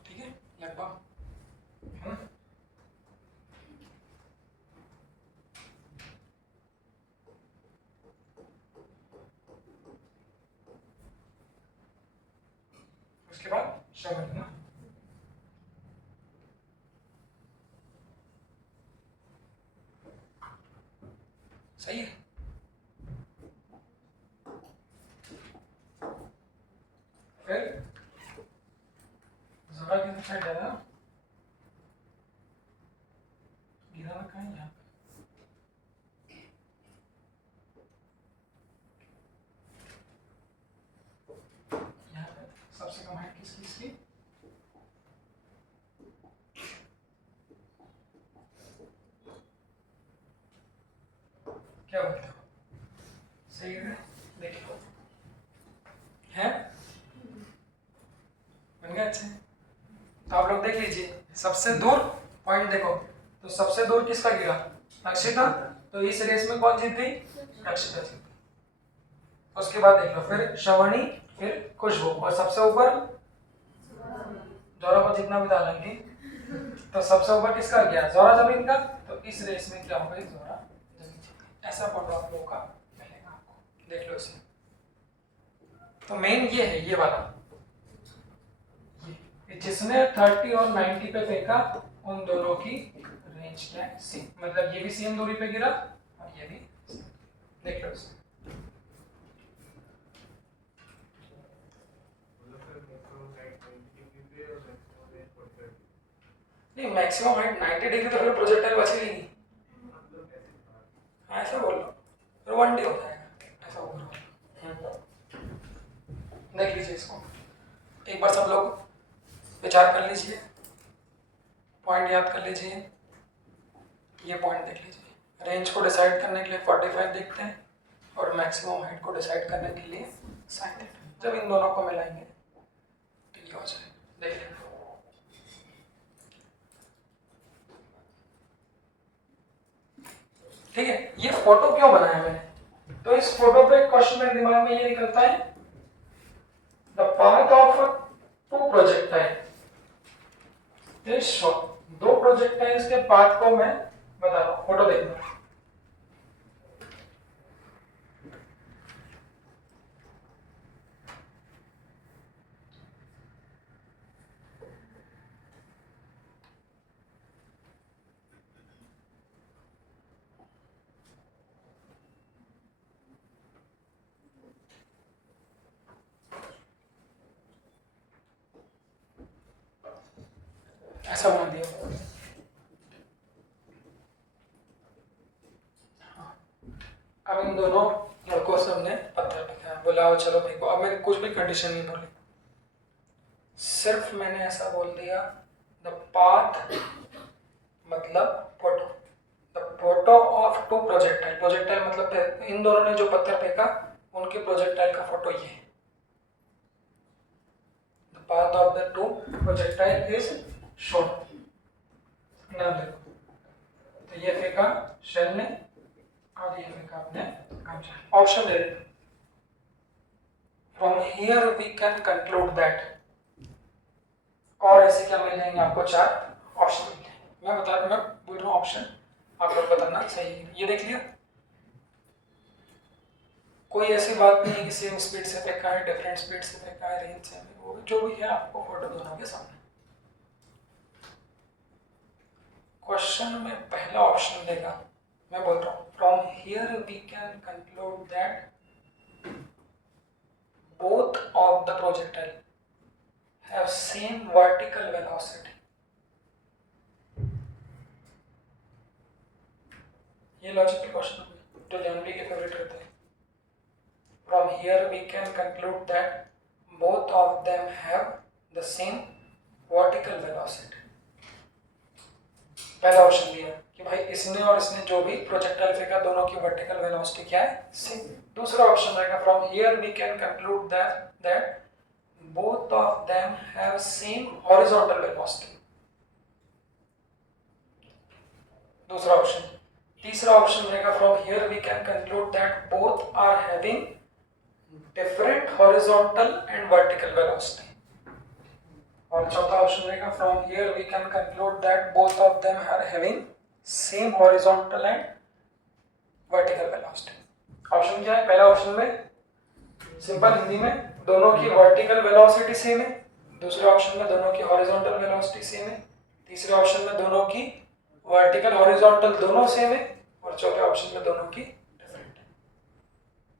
ठीक है, लगभग, है ना। उसके बाद श्रवण, ना। सही है। फिर ज़ोहरा की साइड ज़्यादा गिराना कहाँ है, यहाँ पे, यहाँ पे सबसे कम हाइट किसकी, इसकी। क्या बोलते हो, सही है, देखो है, बन गया अच्छे। तो आप लोग देख लीजिए, सबसे दूर पॉइंट देखो, तो सबसे दूर किसका गिरा, रक्षिता। तो इस रेस में कौन जीत गई, रक्षिता जीत गई। उसके बाद देख लो, फिर श्रवणी, फिर खुशबू, और सबसे ऊपर ज़ोहरा को जितना भी डालेंगे, तो सबसे ऊपर किसका गया, ज़ोहरा जमीन का। तो इस रेस में क्या होगा, ज़ोहरा जमीन जीत गई। ऐसा फोटो आप लोगों का मिलेगा आपको, देख लो इसमें। तो मेन ये है, ये वाला, जिसने 30 और 90 पे फेंका, उन दोनों की रेंज क्या है, सेम, मतलब ये भी सेम दूरी पे गिरा और ये भी same। देख लो इसमें। मतलब फिर मैक्सिमम हाइट 20 डिग्री पे और मैक्सिमम रेंज नहीं मैक्सिमम हाइट 90 डिग्री तो फिर प्रोजेक्टाइल बची नहीं, ऐसा बोल लो फिर 1D हो जाएगा, ऐसा बोल लो। देख लीजिए इसको एक बार सब लोग विचार कर लीजिए, पॉइंट याद कर लीजिए, ये पॉइंट देख लीजिए। रेंज को डिसाइड करने के लिए 45 देखते हैं और मैक्सिमम हाइट को डिसाइड करने के लिए sin थीटा। जब इन दोनों को मिलाएंगे तो ये हो जाएगा, देख लेंगे। ठीक है, ये फोटो क्यों बनाया मैंने, तो इस फोटो पे क्वेश्चन मेरे दिमाग में ये निकलता है, the path of two projectile is show. दो प्रोजेक्टाइल्स के पाथ को मैं बता रहा हूं, फोटो देखना। ऐसा बना दिया। अब इन दोनों लड़कों से हमने पत्थर फेंका है, बोला चलो फेंको। अब मैंने कुछ भी कंडीशन नहीं बोली, सिर्फ मैंने ऐसा बोल दिया द पाथ मतलब photo, the photo of two projectile. Projectile मतलब इन दोनों ने जो पत्थर फेंका उनके प्रोजेक्टाइल का फोटो ये है। The path of the two projectile is shown. नाम देखो, तो ये फेंका शेल ने और ये फेंका आपने गमछा। ऑप्शन दे रहे, from here we can conclude that, और ऐसे क्या मिल जाएंगे आपको, चार ऑप्शन मिल जाएंगे। मैं बता रहा हूँ, मैं बोल रहा हूँ ऑप्शन, आप लोग बताना सही है। ये देख लिया, कोई ऐसी बात नहीं है कि सेम स्पीड से फेंका है, डिफरेंट स्पीड से फेंका है, रेंज से, वो जो भी है आपको फोटो दोनों के सामने। क्वेश्चन में पहला ऑप्शन देगा, मैं बोल रहा हूँ from here we can conclude that both of the projectile have same vertical velocity. ये लॉजिकल क्वेश्चन है जो जनरली के फेवरेट रहते हैं। From here we can conclude that both of them have the same vertical velocity. पहला option दिया कि भाई इसने और इसने जो भी प्रोजेक्टाइल फेंका दोनों की वर्टिकल वेलोसिटी क्या है, सेम। दूसरा ऑप्शन रहेगा from here we can conclude that both of them have same horizontal velocity. दूसरा ऑप्शन। तीसरा ऑप्शन रहेगा from here we can conclude that both are having different horizontal and vertical velocity. और चौथा option रहेगा from here we can conclude that both of them are having same horizontal and vertical velocity. Option क्या है, पहला option में simple Hindi में दोनों की वर्टिकल वेलोसिटी सेम है, दूसरे ऑप्शन में दोनों की हॉरिजॉन्टल वेलोसिटी सेम है, तीसरे ऑप्शन में दोनों की वर्टिकल हॉरिजॉन्टल दोनों सेम है, और चौथे ऑप्शन में दोनों की डिफरेंट है।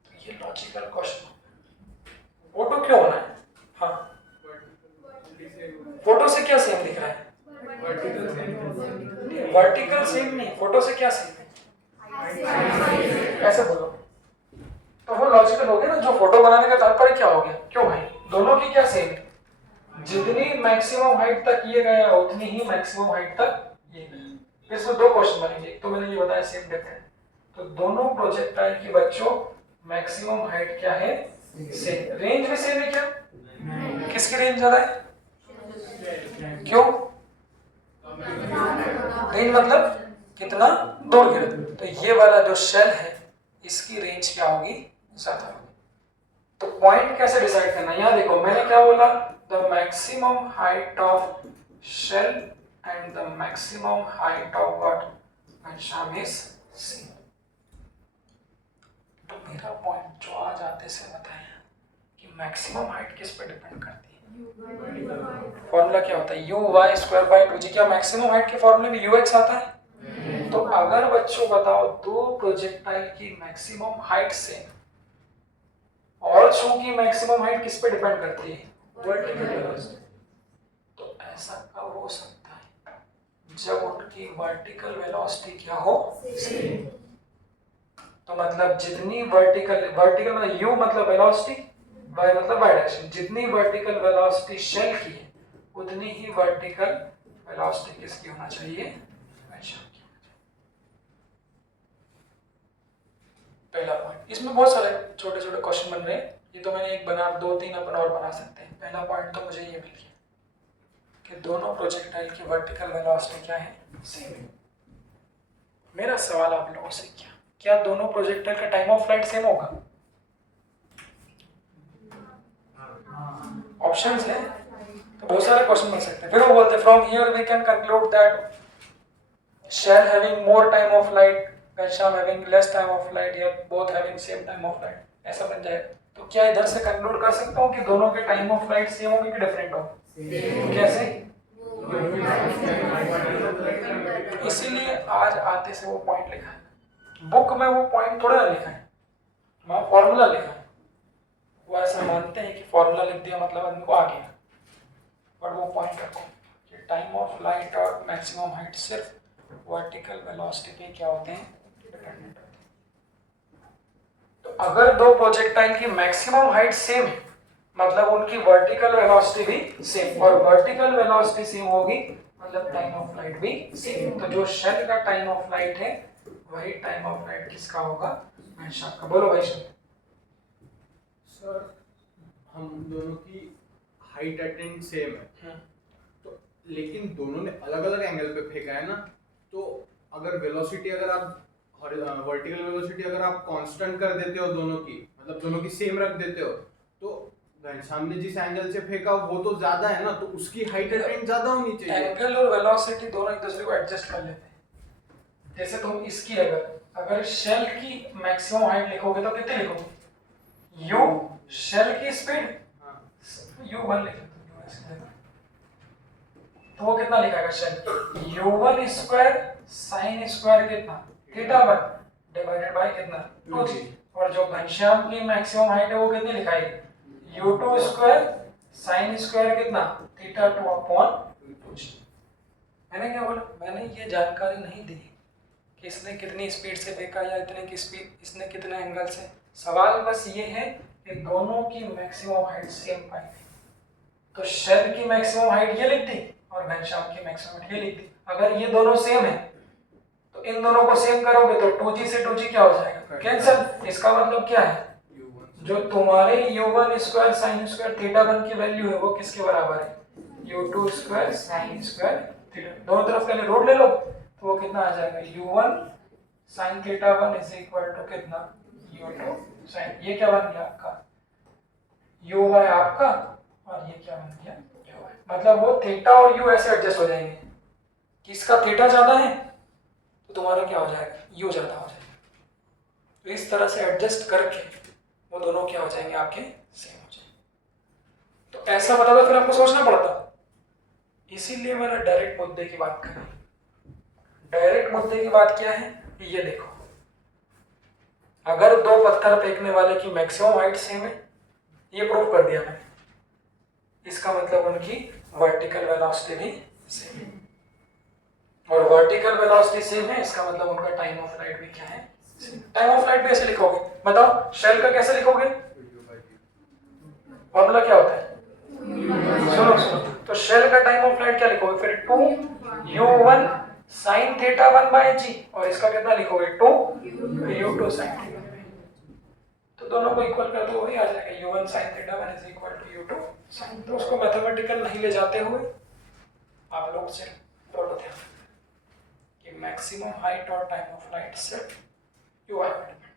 तो ये लॉजिकल क्वेश्चन है। फोटो क्यों होना है, हाँ फोटो से क्या सेम दिख रहा है, वर्टिकल सेम नहीं, फोटो से क्या सेम है, ऐसे बोलो तो वो लॉजिकल हो गया ना। जो फोटो बनाने का तात्पर्य क्या हो गया, क्यों भाई दोनों की क्या सेम है, जितनी मैक्सिमम हाइट तक ये गया उतनी ही मैक्सिमम हाइट तक ये गया। इसमें दो क्वेश्चन बनेंगे, एक तो मैंने ये बताया सेम डिफरेंट, तो दोनों प्रोजेक्टाइल की बच्चों मैक्सिमम हाइट क्या है, सेम। रेंज भी सेम है क्या, किसकी रेंज ज्यादा है, क्यों, रेंज मतलब कितना दूर गिरे, तो ये वाला जो शेल है इसकी रेंज क्या होगी, ज्यादा होगी। तो पॉइंट कैसे डिसाइड करना, यहां देखो मैंने क्या बोला, the maximum height of shell and the maximum height of what Ghanshyam is same. तो मेरा पॉइंट जो आज आते से बताया कि मैक्सिमम हाइट किस पे डिपेंड करती है, फॉर्मूला क्या होता है, you Y square by 2g। क्या मैक्सिमम हाइट के फॉर्मूले में ux आता है, तो अगर बच्चों बताओ दो प्रोजेक्टाइल की मैक्सिमम हाइट सेम, और चूंकि मैक्सिमम हाइट किस पे डिपेंड करती है, वर्टिकल वेलोसिटी, तो ऐसा कब हो सकता है, जब उनकी वर्टिकल वेलोसिटी क्या हो, सेम। तो मतलब जितनी वर्टिकल मतलब u मतलब वेलोसिटी, y मतलब y डायरेक्शन, जितनी वर्टिकल वेलोसिटी शेल की है उतनी ही वर्टिकल वेलोसिटी किसकी होना चाहिए, वेलोसिटी की। पहला पॉइंट। इसमें बहुत सारे छोटे छोटे क्वेश्चन बन रहे हैं, ये तो मैंने एक बना, 2-3 अपन और बना सकते हैं। पहला पॉइंट तो मुझे ये मिल गया कि दोनों प्रोजेक्टाइल की वर्टिकल वेलोसिटी क्या है, सेम है। मेरा सवाल आप लोगों से क्या दोनों प्रोजेक्टाइल का टाइम ऑफ फ्लाइट सेम होगा? ऑप्शंस है तो बहुत सारे क्वेश्चन बन सकते हैं। फिर वो बोलते हैं from here we can conclude that Shail having more time of flight, Ghanshyam having less time of flight, या both having same time of flight, ऐसा बन जाए। तो क्या इधर से कंक्लूड कर सकता हूँ कि दोनों के टाइम ऑफ फ्लाइट सेम होंगे कि डिफरेंट होंगे? कैसे? इसीलिए आज आते से वो पॉइंट लिखा है, बुक में वो पॉइंट थोड़ा लिखा है, वहाँ फॉर्मूला लिखा है। वो ऐसा मानते हैं कि फॉर्मूला लिख दिया मतलब आदमी को आ गया, बट वो पॉइंट रखो कि टाइम ऑफ लाइट और मैक्सिमम हाइट सिर्फ वर्टिकल वेलोसिटी पे क्या होते हैं, डिपेंडेंट होते हैं। तो अगर दो प्रोजेक्टाइल की मैक्सिमम हाइट सेम है मतलब उनकी वर्टिकल वेलोसिटी भी सेम, और वर्टिकल वेलोसिटी सेम होगी मतलब टाइम ऑफ फ्लाइट भी सेम। तो जो शेल का टाइम ऑफ फ्लाइट है वही टाइम ऑफ फ्लाइट किसका होगा, घनश्याम का। बोलो भाई सर हम दोनों की हाइट एटेंड सेम है, तो लेकिन दोनों ने अलग अलग एंगल पे फेंका है ना, तो अगर वेलोसिटी अगर आप वर्टिकल वेलोसिटी अगर आप कांस्टेंट कर देते हो दोनों की, मतलब दोनों की सेम रख देते हो, तो घनश्याम ने जिस एंगल से फेंका वो तो ज्यादा है ना, तो उसकी हाइट एटेंड ज्यादा होनी चाहिए। एंगल और वेलोसिटी दोनों एक दूसरे को एडजस्ट कर लेते हैं। जैसे तुम इसकी अगर शेल की मैक्सिमम हाइट लिखोगे तो कितने लिखोगे, u शेल की स्पीड u1 लिखो, तो वो कितना लिखाएगा Shail, u1 square sine square कितना, θ1 डिवाइडेड बाय कितना, 2g। और जो घनश्याम की मैक्सिमम हाइट है वो कितनी लिखाएगी, u2 स्क्वायर साइन स्क्वायर कितना, θ2 अपॉन 2g। मैंने क्या बोला, मैंने ये जानकारी नहीं दी कि इसने कितनी स्पीड से फेंका या इतने की स्पीड, इसने कितने एंगल से। सवाल बस ये है कि दोनों की मैक्सिमम हाइट सेम पाई थी, तो शेल की मैक्सिमम हाइट ये लिख दी और घनश्याम की मैक्सिमम हाइट ये लिख दी। अगर ये दोनों सेम है तो इन दोनों को सेम करोगे तो 2g से 2g क्या हो जाएगा, कैंसिल। इसका मतलब क्या है, जो तुम्हारे u1 स्क्वायर साइन स्क्वायर θ1 की वैल्यू है वो किसके बराबर है, u2 स्क्वायर साइन स्क्वायर θ। दोनों तरफ पहले रूट ले लो तो वो कितना आ जाएगा, u1 sin θ1 is equal to कितना, u2 sin, ये क्या बन गया आपका uy आपका, और ये क्या बन गया uy। मतलब वो थीटा और u ऐसे एडजस्ट हो जाएंगे कि इसका थीटा ज्यादा है तो तुम्हारा क्या हो जाएगा, u ज्यादा हो जाएगा। तो इस तरह से एडजस्ट करके वो दोनों क्या हो जाएंगे, आपके सेम हो जाएंगे। तो ऐसा बता दो फिर आपको सोचना पड़ता, इसीलिए मैंने डायरेक्ट मुद्दे की बात करी। डायरेक्ट मुद्दे की बात क्या है, ये देखो, अगर दो पत्थर फेंकने वाले की मैक्सिमम हाइट सेम है, ये प्रूव कर दिया मैंने, इसका मतलब उनकी वर्टिकल वेलोसिटी भी सेम है, और वर्टिकल वेलोसिटी सेम है इसका मतलब उनका टाइम ऑफ फ्लाइट भी क्या है, टाइम ऑफ फ्लाइट भी ऐसे लिखोगे। बताओ शेल का कैसे लिखोगे, फॉर्मूला क्या होता है, सुनो, तो शेल का टाइम ऑफ फ्लाइट क्या लिखोगे फिर, 2u1 sin θ1/g, और इसका कितना लिखोगे, 2u2 sin θ1। तो दोनों को इक्वल कर दो, वही आ जाएगा u1 sin θ1 is equal to u2 sin। तो उसको मैथमेटिकल नहीं ले जाते हुए आप लोग सिर्फ फॉलो ध्यान कि मैक्सिमम हाइट और टाइम ऑफ फ्लाइट सिर्फ ui पर डिपेंड।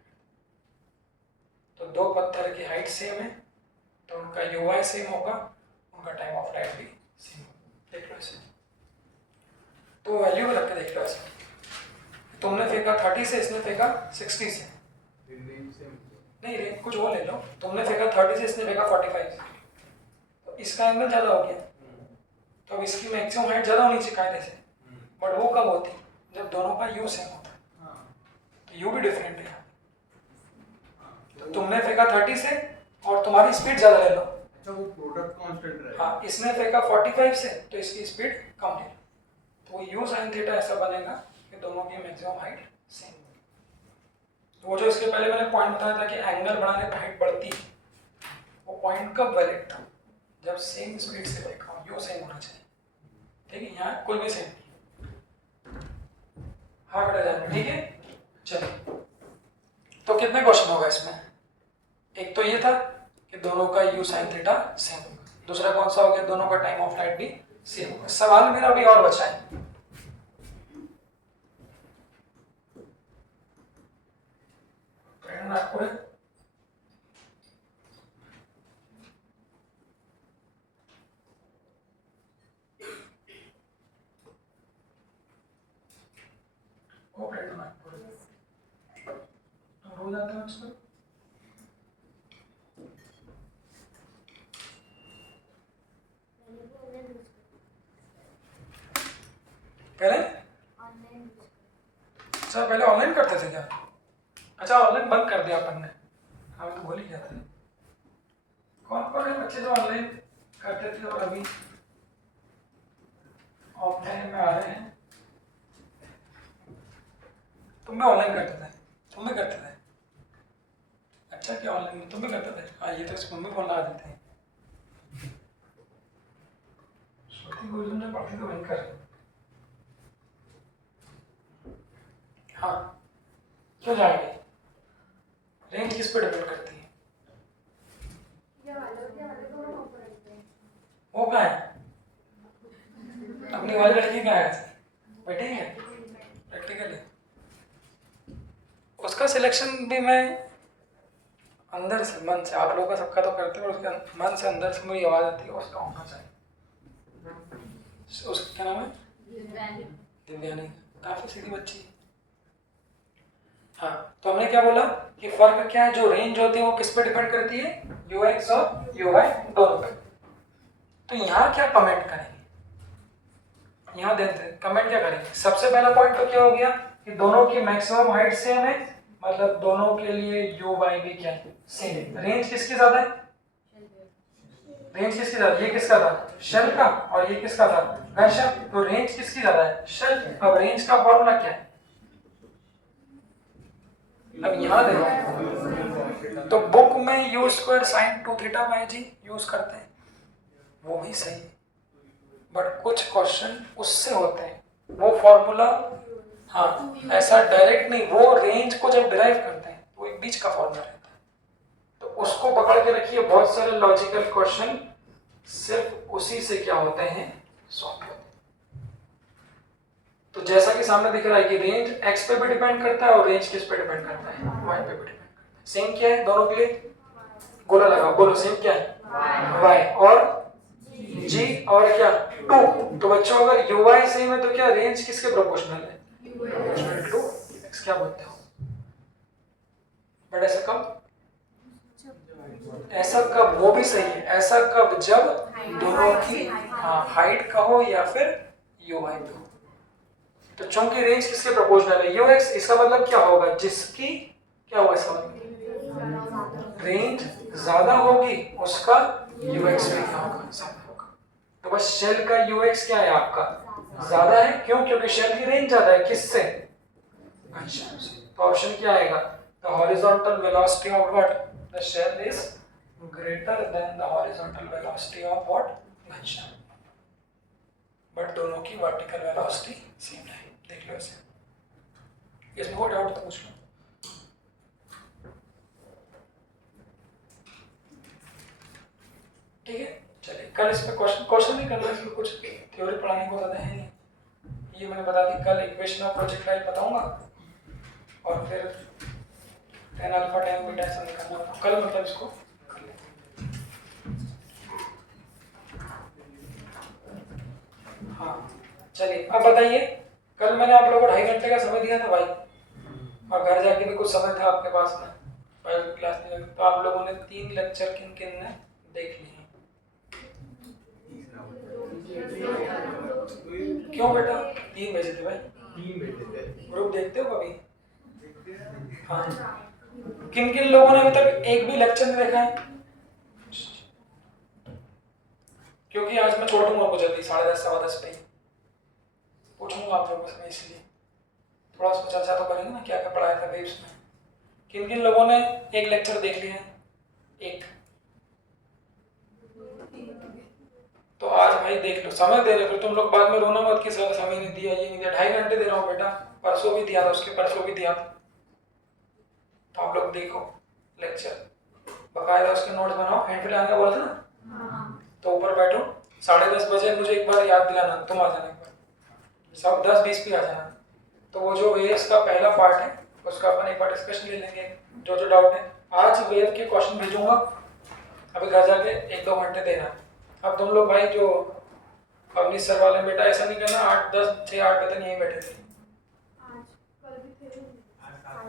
तो दो पत्थर की हाइट सेम है तो उनका ui सेम होगा, उनका टाइम ऑफ फ्लाइट भी सेम होगा। देख लो इसे, तो वैल्यू रख के देख लो ऐसे, तुमने फेंका 30 से, इसने फेंका 60 से, नहीं रे कुछ वो ले लो, तुमने फेंका 30 से, इसने फेंका 45 से, तो इसका एंगल ज्यादा हो गया, तो अब इसकी मैक्सिमम हाइट ज्यादा होनी चाहिए कायदे से, बट वो कब होती, जब दोनों का u सेम होता, तो u भी डिफरेंट है। तो तुमने फेंका 30 से और तुम्हारी स्पीड ज्यादा ले लो, अच्छा वो प्रोडक्ट कांस्टेंट रहेगा। हाँ, इसने फेंका 45 से तो इसकी स्पीड कम ले लो, वो यू साइन थीटा ऐसा बनेगा कि दोनों की मैक्सिमम हाइट सेम। वो जो इसके पहले मैंने पॉइंट बताया था कि एंगल बढ़ाने पर हाइट बढ़ती है, वो पॉइंट कब वैलिड था? जब सेम स्पीड से देखा हो, यू सेम होना चाहिए। ठीक है, यहाँ कोई भी सेम नहीं। हाँ बेटा जान, ठीक है। चलिए, तो कितने क्वेश्चन होगा इसमें? एक तो ये था कि दोनों का यू साइन थीटा सेम होगा, दूसरा कौन सा हो गया? दोनों का टाइम ऑफ फ्लाइट भी सेम होगा। सवाल मेरा अभी और बचा है। नागपुर है, वो प्लेटो नागपुर है। तो हो जाता है उसको पहले। अच्छा, पहले ऑनलाइन करते थे क्या? अच्छा, ऑनलाइन बंद कर दिया अपन ने, हमें तो भूल ही जाते। कौन कौन है बच्चे जो ऑनलाइन करते थे और अभी ऑफलाइन में आ रहे हैं? तुम भी ऑनलाइन करते थे? तुम भी करते थे? अच्छा, क्या ऑनलाइन में तुम भी करते थे? हाँ, ये तो स्कूल में फोन लगा देते हैं। श्रुति गुरुजन ने पढ़ी तो वहीं कर। हाँ, क्यों जाएंगे? रेंज किस पे डिपेंड करती है? वो कहाँ है? अपनी वाली लड़की कहाँ है? बैठी है प्रैक्टिकली। उसका सिलेक्शन भी मैं अंदर से, मन से, आप लोगों का सबका तो करते हैं, उसके मन से अंदर से मुझे आवाज आती है उसका होना चाहिए। उसका क्या नाम है? दिव्यानी। काफी सीधी बच्ची है। हाँ, तो हमने क्या बोला कि फर्क क्या है? जो रेंज होती है वो किस पे डिपेंड करती है? यू एक्स और यू वाई दोनों पे। तो यहाँ क्या कमेंट करेंगे? यहाँ देखते हैं कमेंट क्या करेंगे। सबसे पहला पॉइंट तो क्या हो गया कि दोनों की मैक्सिमम हाइट सेम है, मतलब दोनों के लिए यू वाई भी क्या है? सेम है। रेंज किसकी ज्यादा है? रेंज किसकी ज्यादा? ये किसका था? शेल का। और ये किसका था? घर्षण। तो रेंज किसकी ज्यादा है? शेल। अब रेंज का फॉर्मूला क्या है? अब यहाँ देखो, तो बुक में u square sine 2 theta by g use करते हैं, वो भी सही है, बट कुछ क्वेश्चन उससे होते हैं, वो फॉर्मूला, हाँ ऐसा डायरेक्ट नहीं, वो रेंज को जब डिराइव करते हैं वो एक बीच का फॉर्मूला रहता है, तो उसको पकड़ के रखिए। बहुत सारे लॉजिकल क्वेश्चन सिर्फ उसी से क्या होते हैं? सॉल्व होते हैं। तो जैसा कि सामने दिख रहा है कि रेंज एक्स पे भी डिपेंड करता है और रेंज किस पे डिपेंड करता है? वाई पे भी डिपेंड करता है। सेम क्या है दोनों के लिए? गोला लगाओ, बोलो सेम क्या है? वाई और जी और क्या? 2। तो बच्चों अगर यू वाई सेम है तो क्या रेंज किसके प्रोपोर्शनल है? Proportional to x. क्या बोलते हो? बट ऐसा कब? ऐसा कब? वो भी सही है। ऐसा कब? जब दोनों की हाइट का हो या फिर यू वाई पे हो। तो चूंकि रेंज किसके प्रोपोर्शनल है? You x. इसका मतलब क्या होगा? जिसकी क्या होगा इसका मतलब? रेंज ज्यादा होगी उसका यू एक्स भी क्या होगा? ज्यादा होगा। तो बस शेल का यू एक्स क्या है आपका? ज्यादा है। क्यों? क्योंकि शेल की रेंज ज्यादा है। किससे? घनश्याम से। तो ऑप्शन क्या आएगा? The horizontal velocity of what? The shell is greater than the horizontal velocity of what? Ghanshyam. But दोनों की वर्टिकल वेलोसिटी सेम है। देख लो इसे, इसमें कोई डाउट तो पूछ लो। ठीक है, चलिए कल इस पे क्वेश्चन नहीं करना, इसमें कुछ थ्योरी पढ़ाने को ज्यादा है नहीं। ये मैंने बता दी। कल इक्वेशन ऑफ प्रोजेक्टाइल बताऊंगा और फिर tan अल्फा tan बीटा ऐसा निकालना होगा कल, मतलब इसको कर लेते हैं। हाँ चलिए, अब बताइए, कल मैंने आप लोगों को 2.5 घंटे का समय दिया था भाई, और घर जाके भी कुछ समय था आपके पास में, प्राइवेट क्लास में, तो आप लोगों ने 3 लेक्चर किन किन ने देख लिए? क्यों बेटा? 3 बजे थे भाई। 3 बेटे थे। ग्रुप देखते हो कभी? हाँ, किन किन लोगों ने अभी तक एक भी लेक्चर नहीं देखा है? क्योंकि आज मैं छोड़ दूंगा आपको जल्दी 10:30 10:15 पे। पूछूंगा आप लोगों से मैं, इसलिए थोड़ा उस पर चर्चा तो करेंगे ना, क्या क्या पढ़ाया था वेव्स में। किन किन लोगों ने एक लेक्चर देख लिया है? एक। तो आज भाई देख लो, समय दे रहे हो तुम लोग, बाद में रोना मत कि सर समय नहीं दिया, ये नहीं दिया। 2.5 घंटे दे रहा हूँ बेटा, परसों भी दिया था, उसके परसों भी दिया था। तो आप लोग देखो लेक्चर बकायदा, उसके नोट्स बनाओ। हैंड फिल आने का बोला था ना, तो ऊपर बैठो 10:30 बजे मुझे एक बार याद दिलाना, तुम आ जाना एक बार, सब 10-20 भी आ जाना। तो वो जो वेव्स का पहला पार्ट है उसका अपन एक बार डिस्कशन ले लेंगे, जो जो डाउट है। आज वेव के क्वेश्चन भेजूंगा, अभी घर जाके 1-2 घंटे देना। अब तुम लोग भाई जो अवनीश सर वाले, बेटा ऐसा नहीं करना 8-10-6-8 बजे तक यहीं बैठे थे।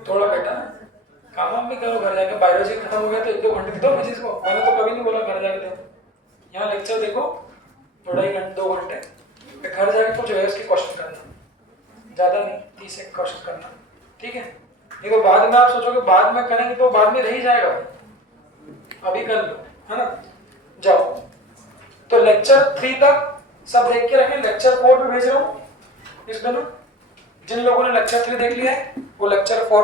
थोड़ा बेटा काम वाम भी करो, घर जाके बायोलॉजी खत्म हो गया तो 1-2 घंटे दो फिजिक्स को। मैंने तो कभी नहीं बोला घर जाके दो, यहाँ लेक्चर देखो 2.5-2 घंटे, फिर घर जाके कुछ वेव्स के क्वेश्चन करना, ज़्यादा नहीं 30 एक क्वेश्चन करना, ठीक है? नहीं तो बाद में आप सोचोगे बाद में करेंगे तो बाद में रह ही जाएगा, अभी कर लो, है ना? जाओ। तो लेक्चर 3 तक सब देख के रखें, लेक्चर 4 पे भेज रहा हूँ इस दिनों। जिन लोगों ने लेक्चर 3 देख लिया है वो लेक्चर 4